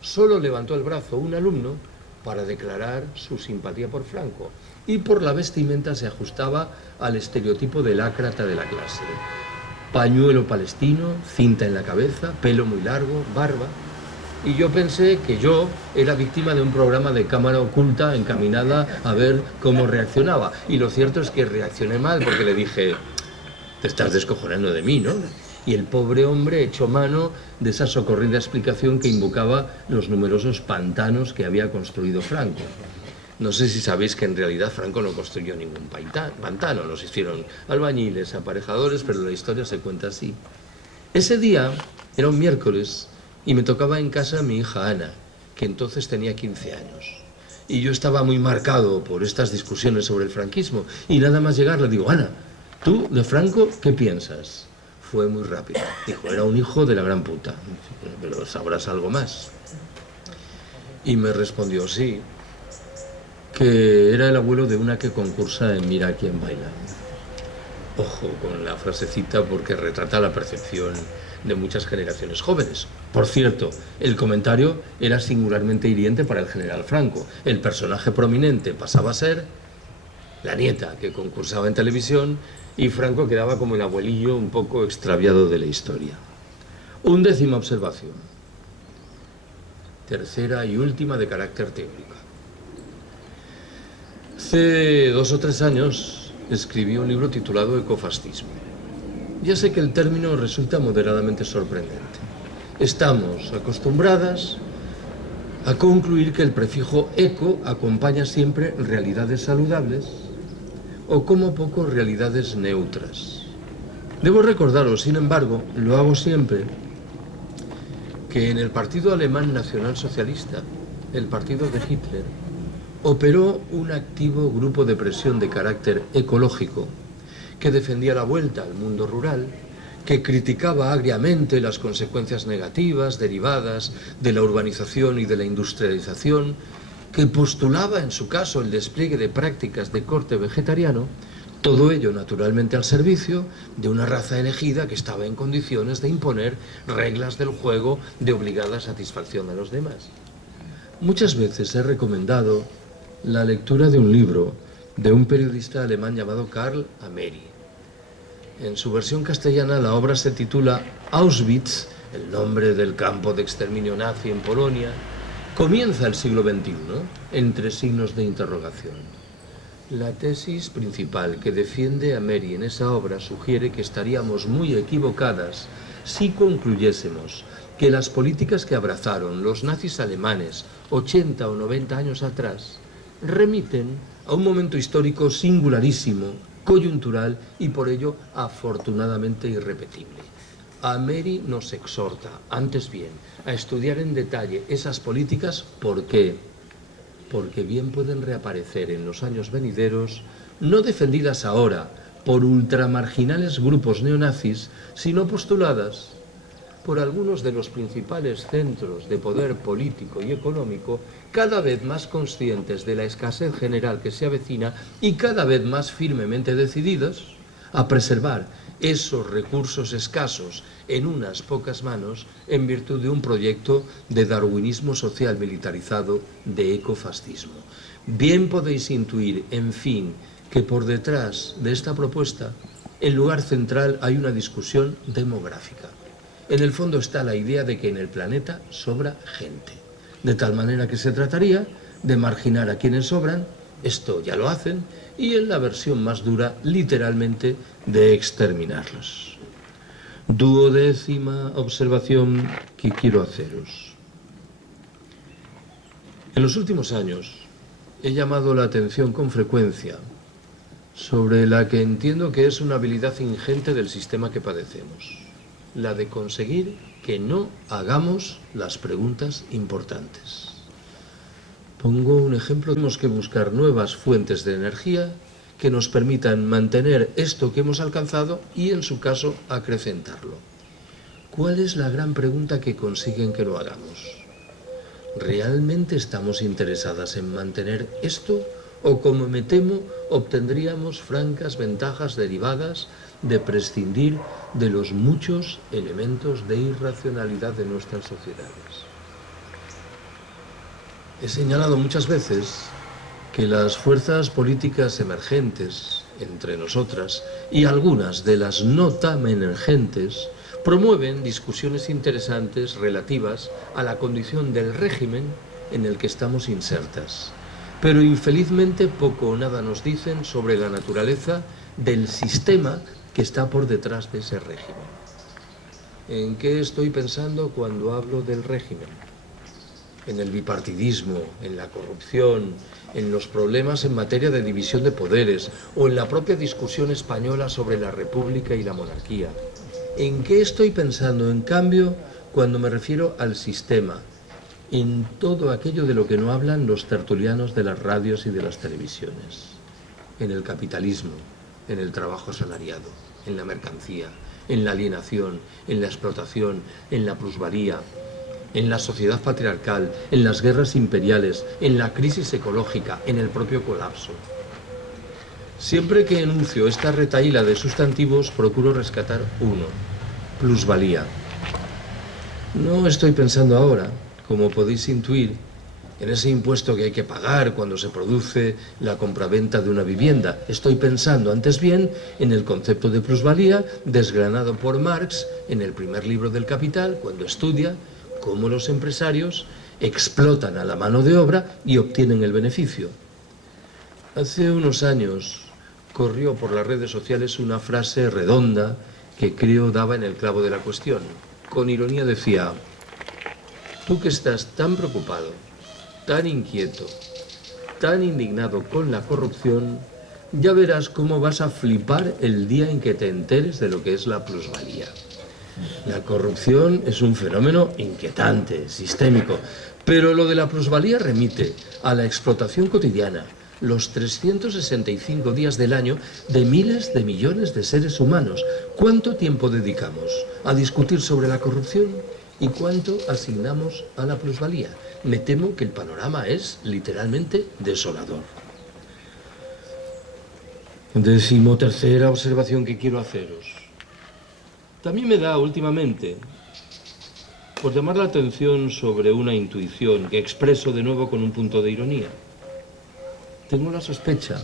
solo levantó el brazo un alumno para declarar su simpatía por Franco, y por la vestimenta se ajustaba al estereotipo del ácrata de la clase. Pañuelo palestino, cinta en la cabeza, pelo muy largo, barba. Y yo pensé que yo era víctima de un programa de cámara oculta encaminada a ver cómo reaccionaba. Y lo cierto es que reaccioné mal porque le dije, te estás descojonando de mí, ¿no? Y el pobre hombre echó mano de esa socorrida explicación que invocaba los numerosos pantanos que había construido Franco. No sé si sabéis que en realidad Franco no construyó ningún pantano, los hicieron albañiles, aparejadores, pero la historia se cuenta así. Ese día era un miércoles y me tocaba en casa mi hija Ana, que entonces tenía 15 años. Y yo estaba muy marcado por estas discusiones sobre el franquismo. Y nada más llegar le digo, Ana, ¿tú de Franco qué piensas? Fue muy rápido. Dijo, era un hijo de la gran puta. Pero sabrás algo más. Y me respondió, sí, que era el abuelo de una que concursa en Mira quién baila. Ojo con la frasecita porque retrata la percepción de muchas generaciones jóvenes. Por cierto, el comentario era singularmente hiriente para el general Franco. El personaje prominente pasaba a ser la nieta que concursaba en televisión y Franco quedaba como el abuelillo un poco extraviado de la historia. 11ª observación. Tercera y última de carácter teórico. Hace 2 o 3 años escribí un libro titulado Ecofascismo. Ya sé que el término resulta moderadamente sorprendente. Estamos acostumbradas a concluir que el prefijo eco acompaña siempre realidades saludables o como poco realidades neutras. Debo recordaros, sin embargo, lo hago siempre, que en el Partido Alemán Nacional Socialista, el partido de Hitler, operó un activo grupo de presión de carácter ecológico que defendía la vuelta al mundo rural, que criticaba agriamente las consecuencias negativas derivadas de la urbanización y de la industrialización, que postulaba en su caso el despliegue de prácticas de corte vegetariano, todo ello naturalmente al servicio de una raza elegida que estaba en condiciones de imponer reglas del juego de obligada satisfacción a los demás. Muchas veces he recomendado la lectura de un libro de un periodista alemán llamado Karl Ameri. En su versión castellana la obra se titula Auschwitz, el nombre del campo de exterminio nazi en Polonia. Comienza el siglo XXI, entre signos de interrogación. La tesis principal que defiende Ameri en esa obra sugiere que estaríamos muy equivocadas si concluyésemos que las políticas que abrazaron los nazis alemanes 80 o 90 años atrás remiten a un momento histórico singularísimo, coyuntural y por ello afortunadamente irrepetible. Ameri nos exhorta, antes bien, a estudiar en detalle esas políticas. ¿Por qué? Porque bien pueden reaparecer en los años venideros, no defendidas ahora por ultramarginales grupos neonazis, sino postuladas por algunos de los principales centros de poder político y económico, cada vez más conscientes de la escasez general que se avecina y cada vez más firmemente decididos a preservar esos recursos escasos en unas pocas manos en virtud de un proyecto de darwinismo social militarizado de ecofascismo. Bien podéis intuir, en fin, que por detrás de esta propuesta, en lugar central hay una discusión demográfica. En el fondo está la idea de que en el planeta sobra gente, de tal manera que se trataría de marginar a quienes sobran, esto ya lo hacen, y en la versión más dura, literalmente, de exterminarlos. 12ª observación que quiero haceros. En los últimos años he llamado la atención con frecuencia sobre la que entiendo que es una habilidad ingente del sistema que padecemos, la de conseguir que no hagamos las preguntas importantes. Pongo un ejemplo. Tenemos que buscar nuevas fuentes de energía que nos permitan mantener esto que hemos alcanzado y, en su caso, acrecentarlo. ¿Cuál es la gran pregunta que consiguen que lo hagamos? ¿Realmente estamos interesadas en mantener esto o, como me temo, obtendríamos francas ventajas derivadas de prescindir de los muchos elementos de irracionalidad de nuestras sociedades? He señalado muchas veces que las fuerzas políticas emergentes entre nosotras y algunas de las no tan emergentes promueven discusiones interesantes relativas a la condición del régimen en el que estamos insertas. Pero infelizmente poco o nada nos dicen sobre la naturaleza del sistema que está por detrás de ese régimen. ¿En qué estoy pensando cuando hablo del régimen? En el bipartidismo, en la corrupción, en los problemas en materia de división de poderes o en la propia discusión española sobre la república y la monarquía. ¿En qué estoy pensando, en cambio, cuando me refiero al sistema? En todo aquello de lo que no hablan los tertulianos de las radios y de las televisiones. En el capitalismo, en el trabajo asalariado, en la mercancía, en la alienación, en la explotación, en la plusvalía, en la sociedad patriarcal, en las guerras imperiales, en la crisis ecológica, en el propio colapso. Siempre que enuncio esta retahíla de sustantivos, procuro rescatar uno: plusvalía. No estoy pensando ahora, como podéis intuir, en ese impuesto que hay que pagar cuando se produce la compraventa de una vivienda. Estoy pensando, antes bien, en el concepto de plusvalía desgranado por Marx en el primer libro del Capital, cuando estudia cómo los empresarios explotan a la mano de obra y obtienen el beneficio. Hace unos años corrió por las redes sociales una frase redonda que creo daba en el clavo de la cuestión. Con ironía decía: tú que estás tan preocupado, tan inquieto, tan indignado con la corrupción, ya verás cómo vas a flipar el día en que te enteres de lo que es la plusvalía. La corrupción es un fenómeno inquietante, sistémico, pero lo de la plusvalía remite a la explotación cotidiana, los 365 días del año de miles de millones de seres humanos. ¿Cuánto tiempo dedicamos a discutir sobre la corrupción y cuánto asignamos a la plusvalía? Me temo que el panorama es literalmente desolador. 13ª observación que quiero haceros. También me da últimamente por llamar la atención sobre una intuición que expreso de nuevo con un punto de ironía. Tengo la sospecha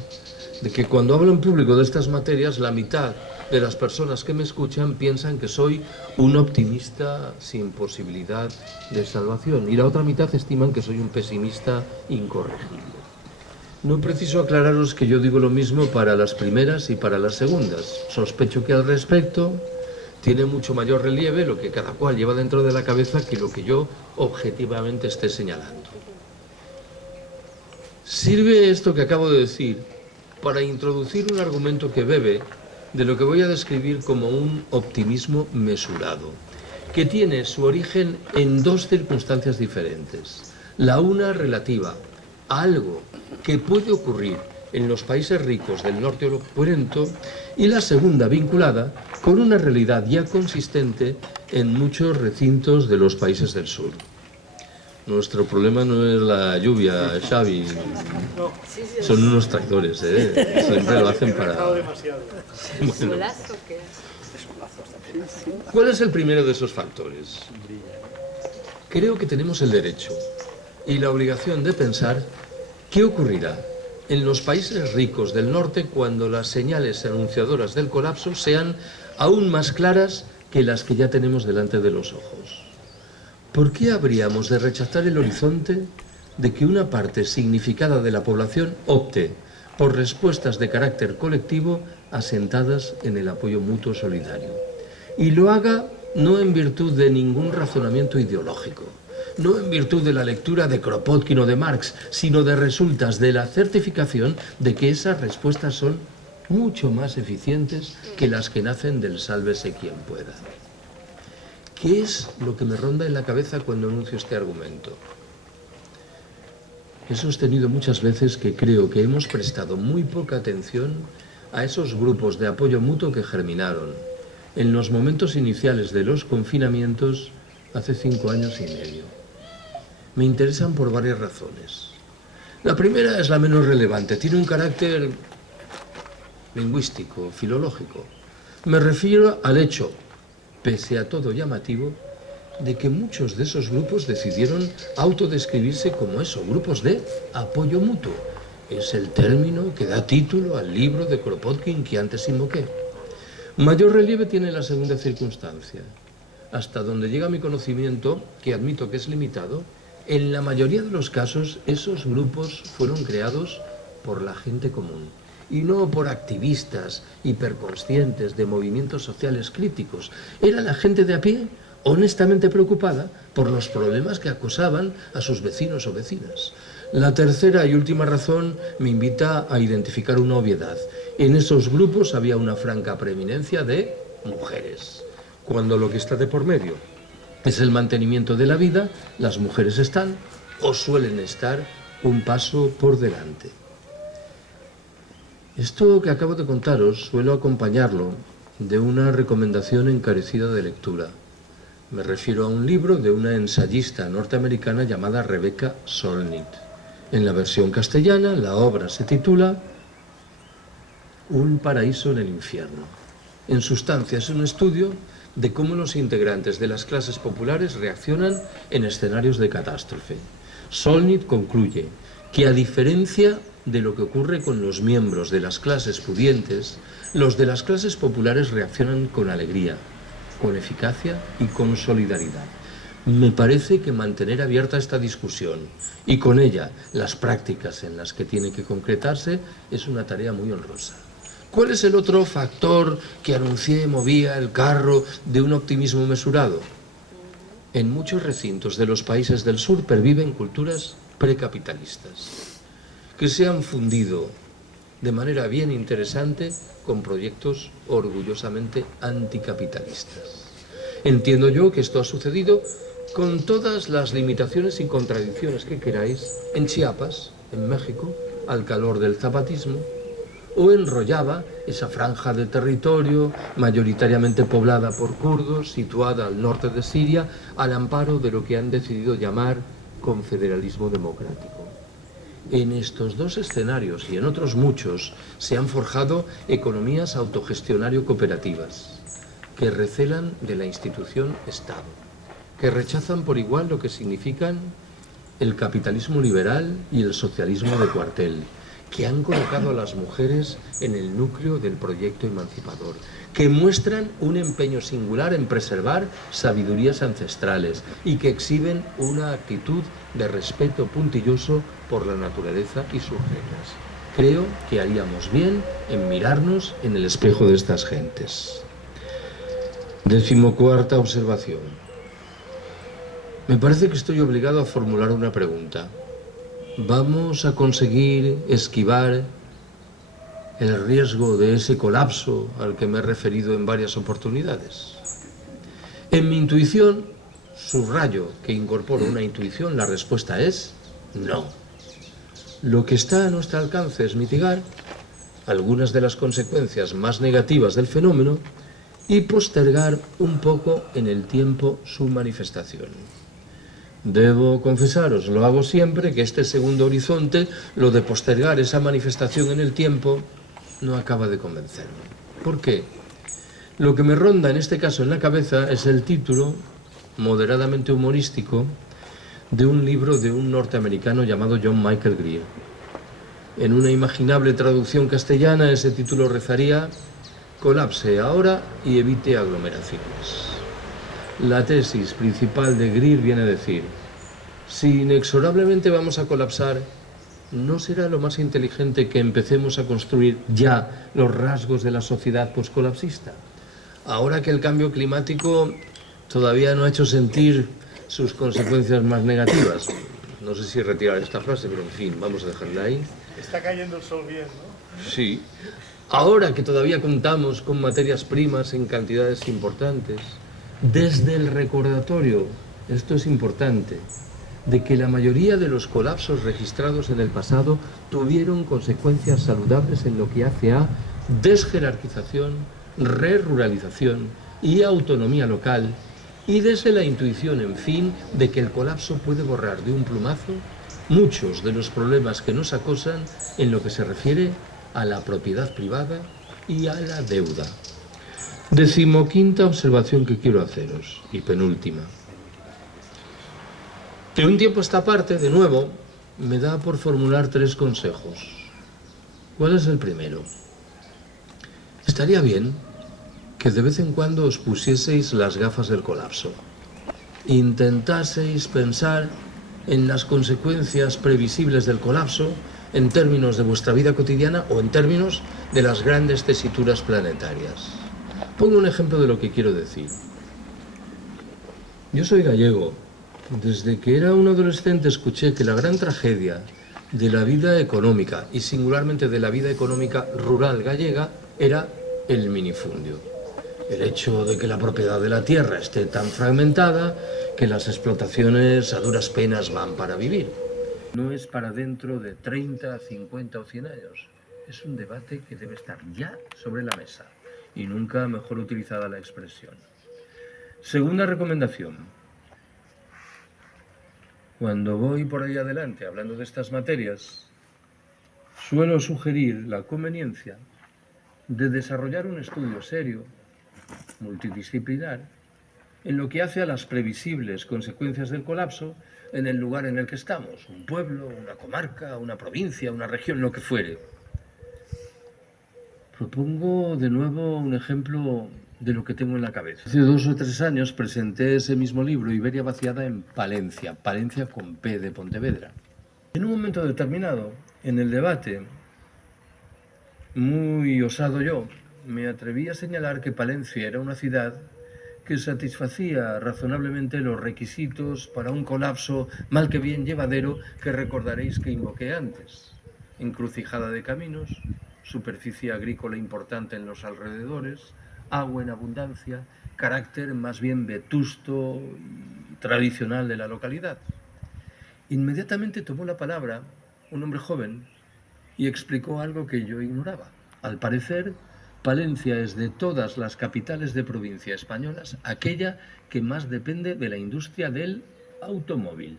de que cuando hablo en público de estas materias, la mitad de las personas que me escuchan piensan que soy un optimista sin posibilidad de salvación y la otra mitad estiman que soy un pesimista incorregible. No preciso aclararos que yo digo lo mismo para las primeras y para las segundas. Sospecho que al respecto tiene mucho mayor relieve lo que cada cual lleva dentro de la cabeza que lo que yo objetivamente esté señalando. Sirve esto que acabo de decir para introducir un argumento que bebe de lo que voy a describir como un optimismo mesurado, que tiene su origen en dos circunstancias diferentes. La una relativa a algo que puede ocurrir en los países ricos del norte opulento y la segunda vinculada con una realidad ya consistente en muchos recintos de los países del sur. Nuestro problema no es la lluvia, Xavi. Son unos traidores, ¿eh? Siempre lo hacen para... Bueno. ¿Cuál es el primero de esos factores? Creo que tenemos el derecho y la obligación de pensar qué ocurrirá en los países ricos del norte cuando las señales anunciadoras del colapso sean aún más claras que las que ya tenemos delante de los ojos. ¿Por qué habríamos de rechazar el horizonte de que una parte significada de la población opte por respuestas de carácter colectivo asentadas en el apoyo mutuo solidario? Y lo haga no en virtud de ningún razonamiento ideológico, no en virtud de la lectura de Kropotkin o de Marx, sino de resultas de la certificación de que esas respuestas son mucho más eficientes que las que nacen del sálvese quien pueda. ¿Qué es lo que me ronda en la cabeza cuando anuncio este argumento? He sostenido muchas veces que creo que hemos prestado muy poca atención a esos grupos de apoyo mutuo que germinaron en los momentos iniciales de los confinamientos hace 5 años y medio. Me interesan por varias razones. La primera es la menos relevante, tiene un carácter lingüístico, filológico. Me refiero al hecho, pese a todo llamativo, de que muchos de esos grupos decidieron autodescribirse como eso, grupos de apoyo mutuo. Es el término que da título al libro de Kropotkin que antes invoqué. Mayor relieve tiene la segunda circunstancia. hasta donde llega mi conocimiento, que admito que es limitado, en la mayoría de los casos esos grupos fueron creados por la gente común y no por activistas hiperconscientes de movimientos sociales críticos. Era la gente de a pie, honestamente preocupada por los problemas que acosaban a sus vecinos o vecinas. La tercera y última razón me invita a identificar una obviedad. En esos grupos había una franca preeminencia de mujeres. Cuando lo que está de por medio es el mantenimiento de la vida, las mujeres están o suelen estar un paso por delante. Esto que acabo de contaros suelo acompañarlo de una recomendación encarecida de lectura. Me refiero a un libro de una ensayista norteamericana llamada Rebecca Solnit. En la versión castellana, la obra se titula Un paraíso en el infierno. En sustancia, es un estudio de cómo los integrantes de las clases populares reaccionan en escenarios de catástrofe. Solnit concluye que, a diferencia de lo que ocurre con los miembros de las clases pudientes, los de las clases populares reaccionan con alegría, con eficacia y con solidaridad. Me parece que mantener abierta esta discusión y con ella las prácticas en las que tiene que concretarse es una tarea muy honrosa. ¿Cuál es el otro factor que anuncié movía el carro de un optimismo mesurado? En muchos recintos de los países del sur perviven culturas precapitalistas que se han fundido de manera bien interesante con proyectos orgullosamente anticapitalistas. Entiendo yo que esto ha sucedido con todas las limitaciones y contradicciones que queráis en Chiapas, en México, al calor del zapatismo, o en Rojava, esa franja de territorio mayoritariamente poblada por kurdos, situada al norte de Siria, al amparo de lo que han decidido llamar confederalismo democrático. En estos dos escenarios y en otros muchos se han forjado economías autogestionario-cooperativas que recelan de la institución Estado, que rechazan por igual lo que significan el capitalismo liberal y el socialismo de cuartel, que han colocado a las mujeres en el núcleo del proyecto emancipador, que muestran un empeño singular en preservar sabidurías ancestrales y que exhiben una actitud de respeto puntilloso por la naturaleza y sus reglas. Creo que haríamos bien en mirarnos en el espejo de estas gentes. 14ª observación. Me parece que estoy obligado a formular una pregunta. ¿Vamos a conseguir esquivar el riesgo de ese colapso al que me he referido en varias oportunidades? En mi intuición, subrayo que incorporo una intuición, la respuesta es no. Lo que está a nuestro alcance es mitigar algunas de las consecuencias más negativas del fenómeno y postergar un poco en el tiempo su manifestación. Debo confesaros, lo hago siempre, que este segundo horizonte, lo de postergar esa manifestación en el tiempo, no acaba de convencerme. ¿Por qué? Lo que me ronda en este caso en la cabeza es el título, moderadamente humorístico, de un libro de un norteamericano llamado John Michael Greer. En una imaginable traducción castellana, ese título rezaría: colapse ahora y evite aglomeraciones. La tesis principal de Greer viene a decir: si inexorablemente vamos a colapsar, ¿no será lo más inteligente que empecemos a construir ya los rasgos de la sociedad poscolapsista? Ahora que el cambio climático todavía no ha hecho sentir sus consecuencias más negativas. No sé si retirar esta frase, pero en fin, vamos a dejarla ahí. Está cayendo el sol bien, ¿no? Sí. Ahora que todavía contamos con materias primas en cantidades importantes, desde el recordatorio, esto es importante, de que la mayoría de los colapsos registrados en el pasado tuvieron consecuencias saludables en lo que hace a desjerarquización, reruralización y autonomía local, y desde la intuición, en fin, de que el colapso puede borrar de un plumazo muchos de los problemas que nos acosan en lo que se refiere a la propiedad privada y a la deuda. 15ª observación que quiero haceros, y penúltima. De un tiempo a esta parte, de nuevo, me da por formular 3 consejos. ¿Cuál es el primero? Estaría bien que de vez en cuando os pusieseis las gafas del colapso. Intentaseis pensar en las consecuencias previsibles del colapso en términos de vuestra vida cotidiana o en términos de las grandes tesituras planetarias. Pongo un ejemplo de lo que quiero decir. Yo soy gallego. Desde que era un adolescente escuché que la gran tragedia de la vida económica, y singularmente de la vida económica rural gallega, era el minifundio. El hecho de que la propiedad de la tierra esté tan fragmentada que las explotaciones a duras penas van para vivir. No es para dentro de 30, 50 o 100 años. Es un debate que debe estar ya sobre la mesa y nunca mejor utilizada la expresión. Segunda recomendación. Cuando voy por ahí adelante hablando de estas materias, suelo sugerir la conveniencia de desarrollar un estudio serio, multidisciplinar, en lo que hace a las previsibles consecuencias del colapso en el lugar en el que estamos, un pueblo, una comarca, una provincia, una región, lo que fuere. Propongo de nuevo un ejemplo de lo que tengo en la cabeza. Hace 2 o 3 años presenté ese mismo libro, Iberia vaciada, en Palencia, Palencia con P de Pontevedra. En un momento determinado, en el debate, muy osado yo, me atreví a señalar que Palencia era una ciudad que satisfacía razonablemente los requisitos para un colapso mal que bien llevadero que recordaréis que invoqué antes. Encrucijada de caminos, superficie agrícola importante en los alrededores, agua en abundancia, carácter más bien vetusto y tradicional de la localidad. Inmediatamente tomó la palabra un hombre joven y explicó algo que yo ignoraba. Al parecer, Palencia es de todas las capitales de provincia españolas aquella que más depende de la industria del automóvil.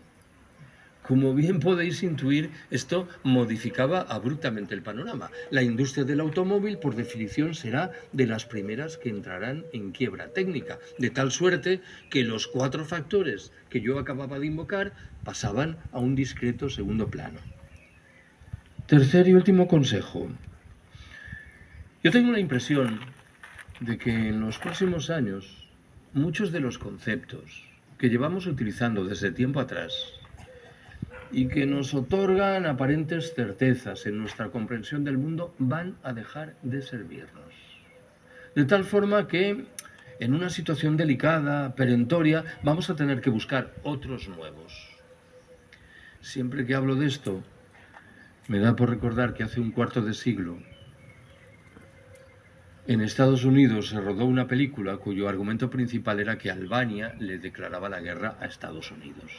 Como bien podéis intuir, esto modificaba abruptamente el panorama. La industria del automóvil, por definición, será de las primeras que entrarán en quiebra técnica, de tal suerte que los 4 factores que yo acababa de invocar pasaban a un discreto segundo plano. Tercer y último consejo. Yo tengo la impresión de que en los próximos años muchos de los conceptos que llevamos utilizando desde tiempo atrás y que nos otorgan aparentes certezas en nuestra comprensión del mundo van a dejar de servirnos. De tal forma que en una situación delicada, perentoria, vamos a tener que buscar otros nuevos. Siempre que hablo de esto, me da por recordar que hace un cuarto de siglo en Estados Unidos se rodó una película cuyo argumento principal era que Albania le declaraba la guerra a Estados Unidos.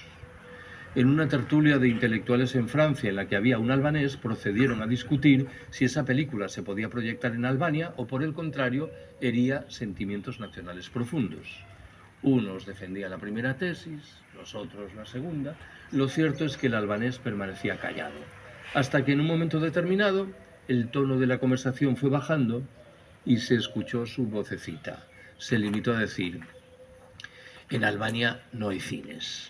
En una tertulia de intelectuales en Francia en la que había un albanés, procedieron a discutir si esa película se podía proyectar en Albania o, por el contrario, hería sentimientos nacionales profundos. Unos defendían la primera tesis, los otros la segunda. Lo cierto es que el albanés permanecía callado, hasta que en un momento determinado el tono de la conversación fue bajando y se escuchó su vocecita. Se limitó a decir: en Albania no hay cines.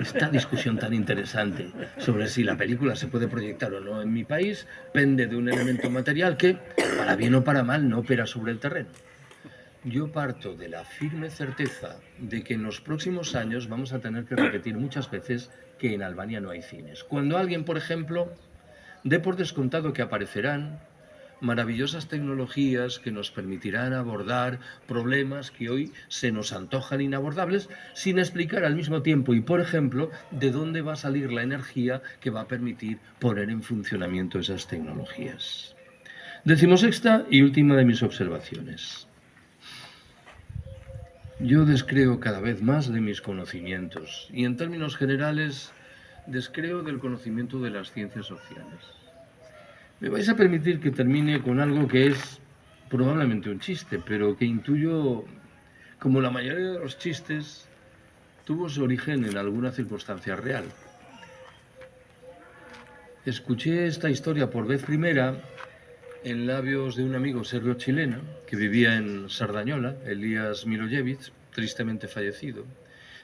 Esta discusión tan interesante sobre si la película se puede proyectar o no en mi país pende de un elemento material que, para bien o para mal, no opera sobre el terreno. Yo parto de la firme certeza de que en los próximos años vamos a tener que repetir muchas veces que en Albania no hay cines. Cuando alguien, por ejemplo, dé por descontado que aparecerán maravillosas tecnologías que nos permitirán abordar problemas que hoy se nos antojan inabordables, sin explicar al mismo tiempo y, por ejemplo, de dónde va a salir la energía que va a permitir poner en funcionamiento esas tecnologías. 16ª y última de mis observaciones. Yo descreo cada vez más de mis conocimientos y, en términos generales, descreo del conocimiento de las ciencias sociales. Me vais a permitir que termine con algo que es probablemente un chiste, pero que intuyo, como la mayoría de los chistes, tuvo su origen en alguna circunstancia real. Escuché esta historia por vez primera en labios de un amigo serbio-chileno que vivía en Sardañola, Elías Milojevic, tristemente fallecido.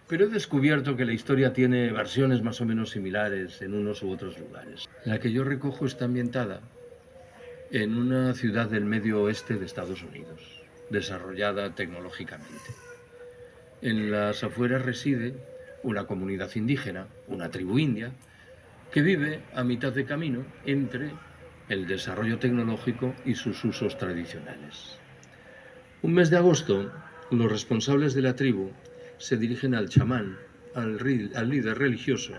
Pero he descubierto que la historia tiene versiones más o menos similares en unos u otros lugares. La que yo recojo está ambientada en una ciudad del medio oeste de Estados Unidos. desarrollada tecnológicamente. En las afueras reside una comunidad indígena, una tribu india, que vive a mitad de camino entre el desarrollo tecnológico y sus usos tradicionales. Un mes de agosto, los responsables de la tribu se dirigen al chamán, al líder religioso,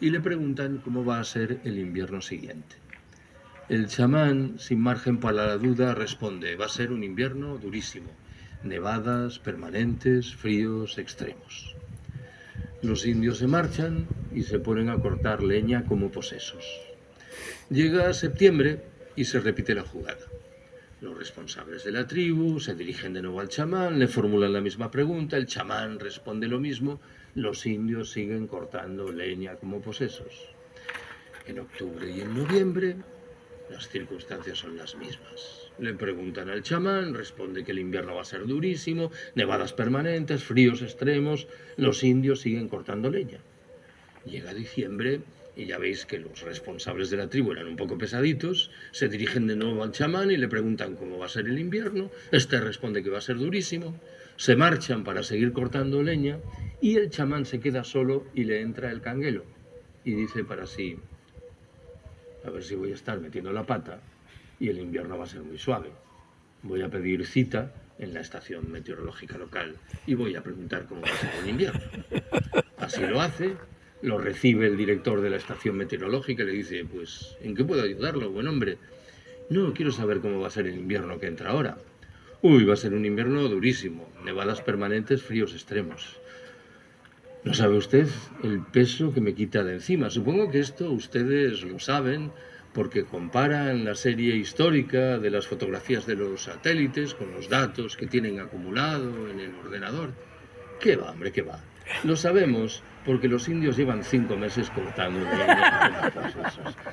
y le preguntan cómo va a ser el invierno siguiente. El chamán, sin margen para la duda, responde: va a ser un invierno durísimo, nevadas permanentes, fríos extremos. Los indios se marchan y se ponen a cortar leña como posesos. Llega septiembre y se repite la jugada. Los responsables de la tribu se dirigen de nuevo al chamán, le formulan la misma pregunta, el chamán responde lo mismo, los indios siguen cortando leña como posesos. En octubre y en noviembre las circunstancias son las mismas. Le preguntan al chamán, responde que el invierno va a ser durísimo, nevadas permanentes, fríos extremos, los indios siguen cortando leña. Llega diciembre y ya veis que los responsables de la tribu eran un poco pesaditos, se dirigen de nuevo al chamán y le preguntan cómo va a ser el invierno, este responde que va a ser durísimo, se marchan para seguir cortando leña y el chamán se queda solo y le entra el canguelo y dice para sí: a ver si voy a estar metiendo la pata y el invierno va a ser muy suave. Voy a pedir cita en la estación meteorológica local y voy a preguntar cómo va a ser el invierno. Así lo hace, lo recibe el director de la estación meteorológica y le dice: pues, ¿en qué puedo ayudarlo, buen hombre? No, quiero saber cómo va a ser el invierno que entra ahora. Uy, va a ser un invierno durísimo, nevadas permanentes, fríos extremos. No sabe usted el peso que me quita de encima. Supongo que esto ustedes lo saben porque comparan la serie histórica de las fotografías de los satélites con los datos que tienen acumulado en el ordenador. ¿Qué va, hombre, qué va? Lo sabemos porque los indios llevan 5 meses cortando leña.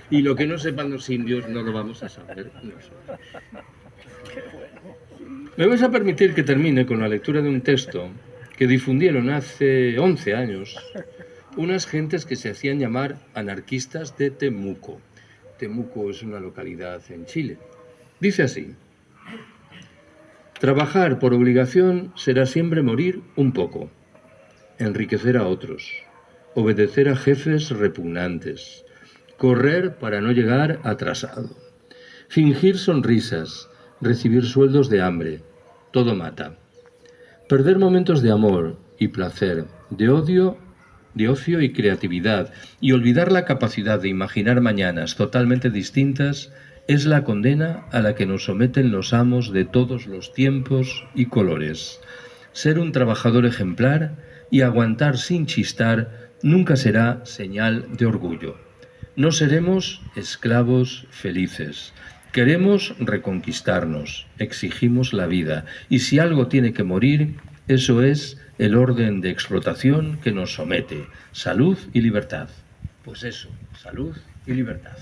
Y lo que no sepan los indios no lo vamos a saber nosotros. Me vais a permitir que termine con la lectura de un texto que difundieron hace 11 años unas gentes que se hacían llamar anarquistas de Temuco. Temuco es una localidad en Chile. Dice así: trabajar por obligación será siempre morir un poco, enriquecer a otros, obedecer a jefes repugnantes, correr para no llegar atrasado, fingir sonrisas, recibir sueldos de hambre, todo mata. Perder momentos de amor y placer, de ocio y creatividad, y olvidar la capacidad de imaginar mañanas totalmente distintas, es la condena a la que nos someten los amos de todos los tiempos y colores. Ser un trabajador ejemplar y aguantar sin chistar nunca será señal de orgullo. No seremos esclavos felices. Queremos reconquistarnos, exigimos la vida, y si algo tiene que morir, eso es el orden de explotación que nos somete. Salud y libertad. Pues eso, salud y libertad.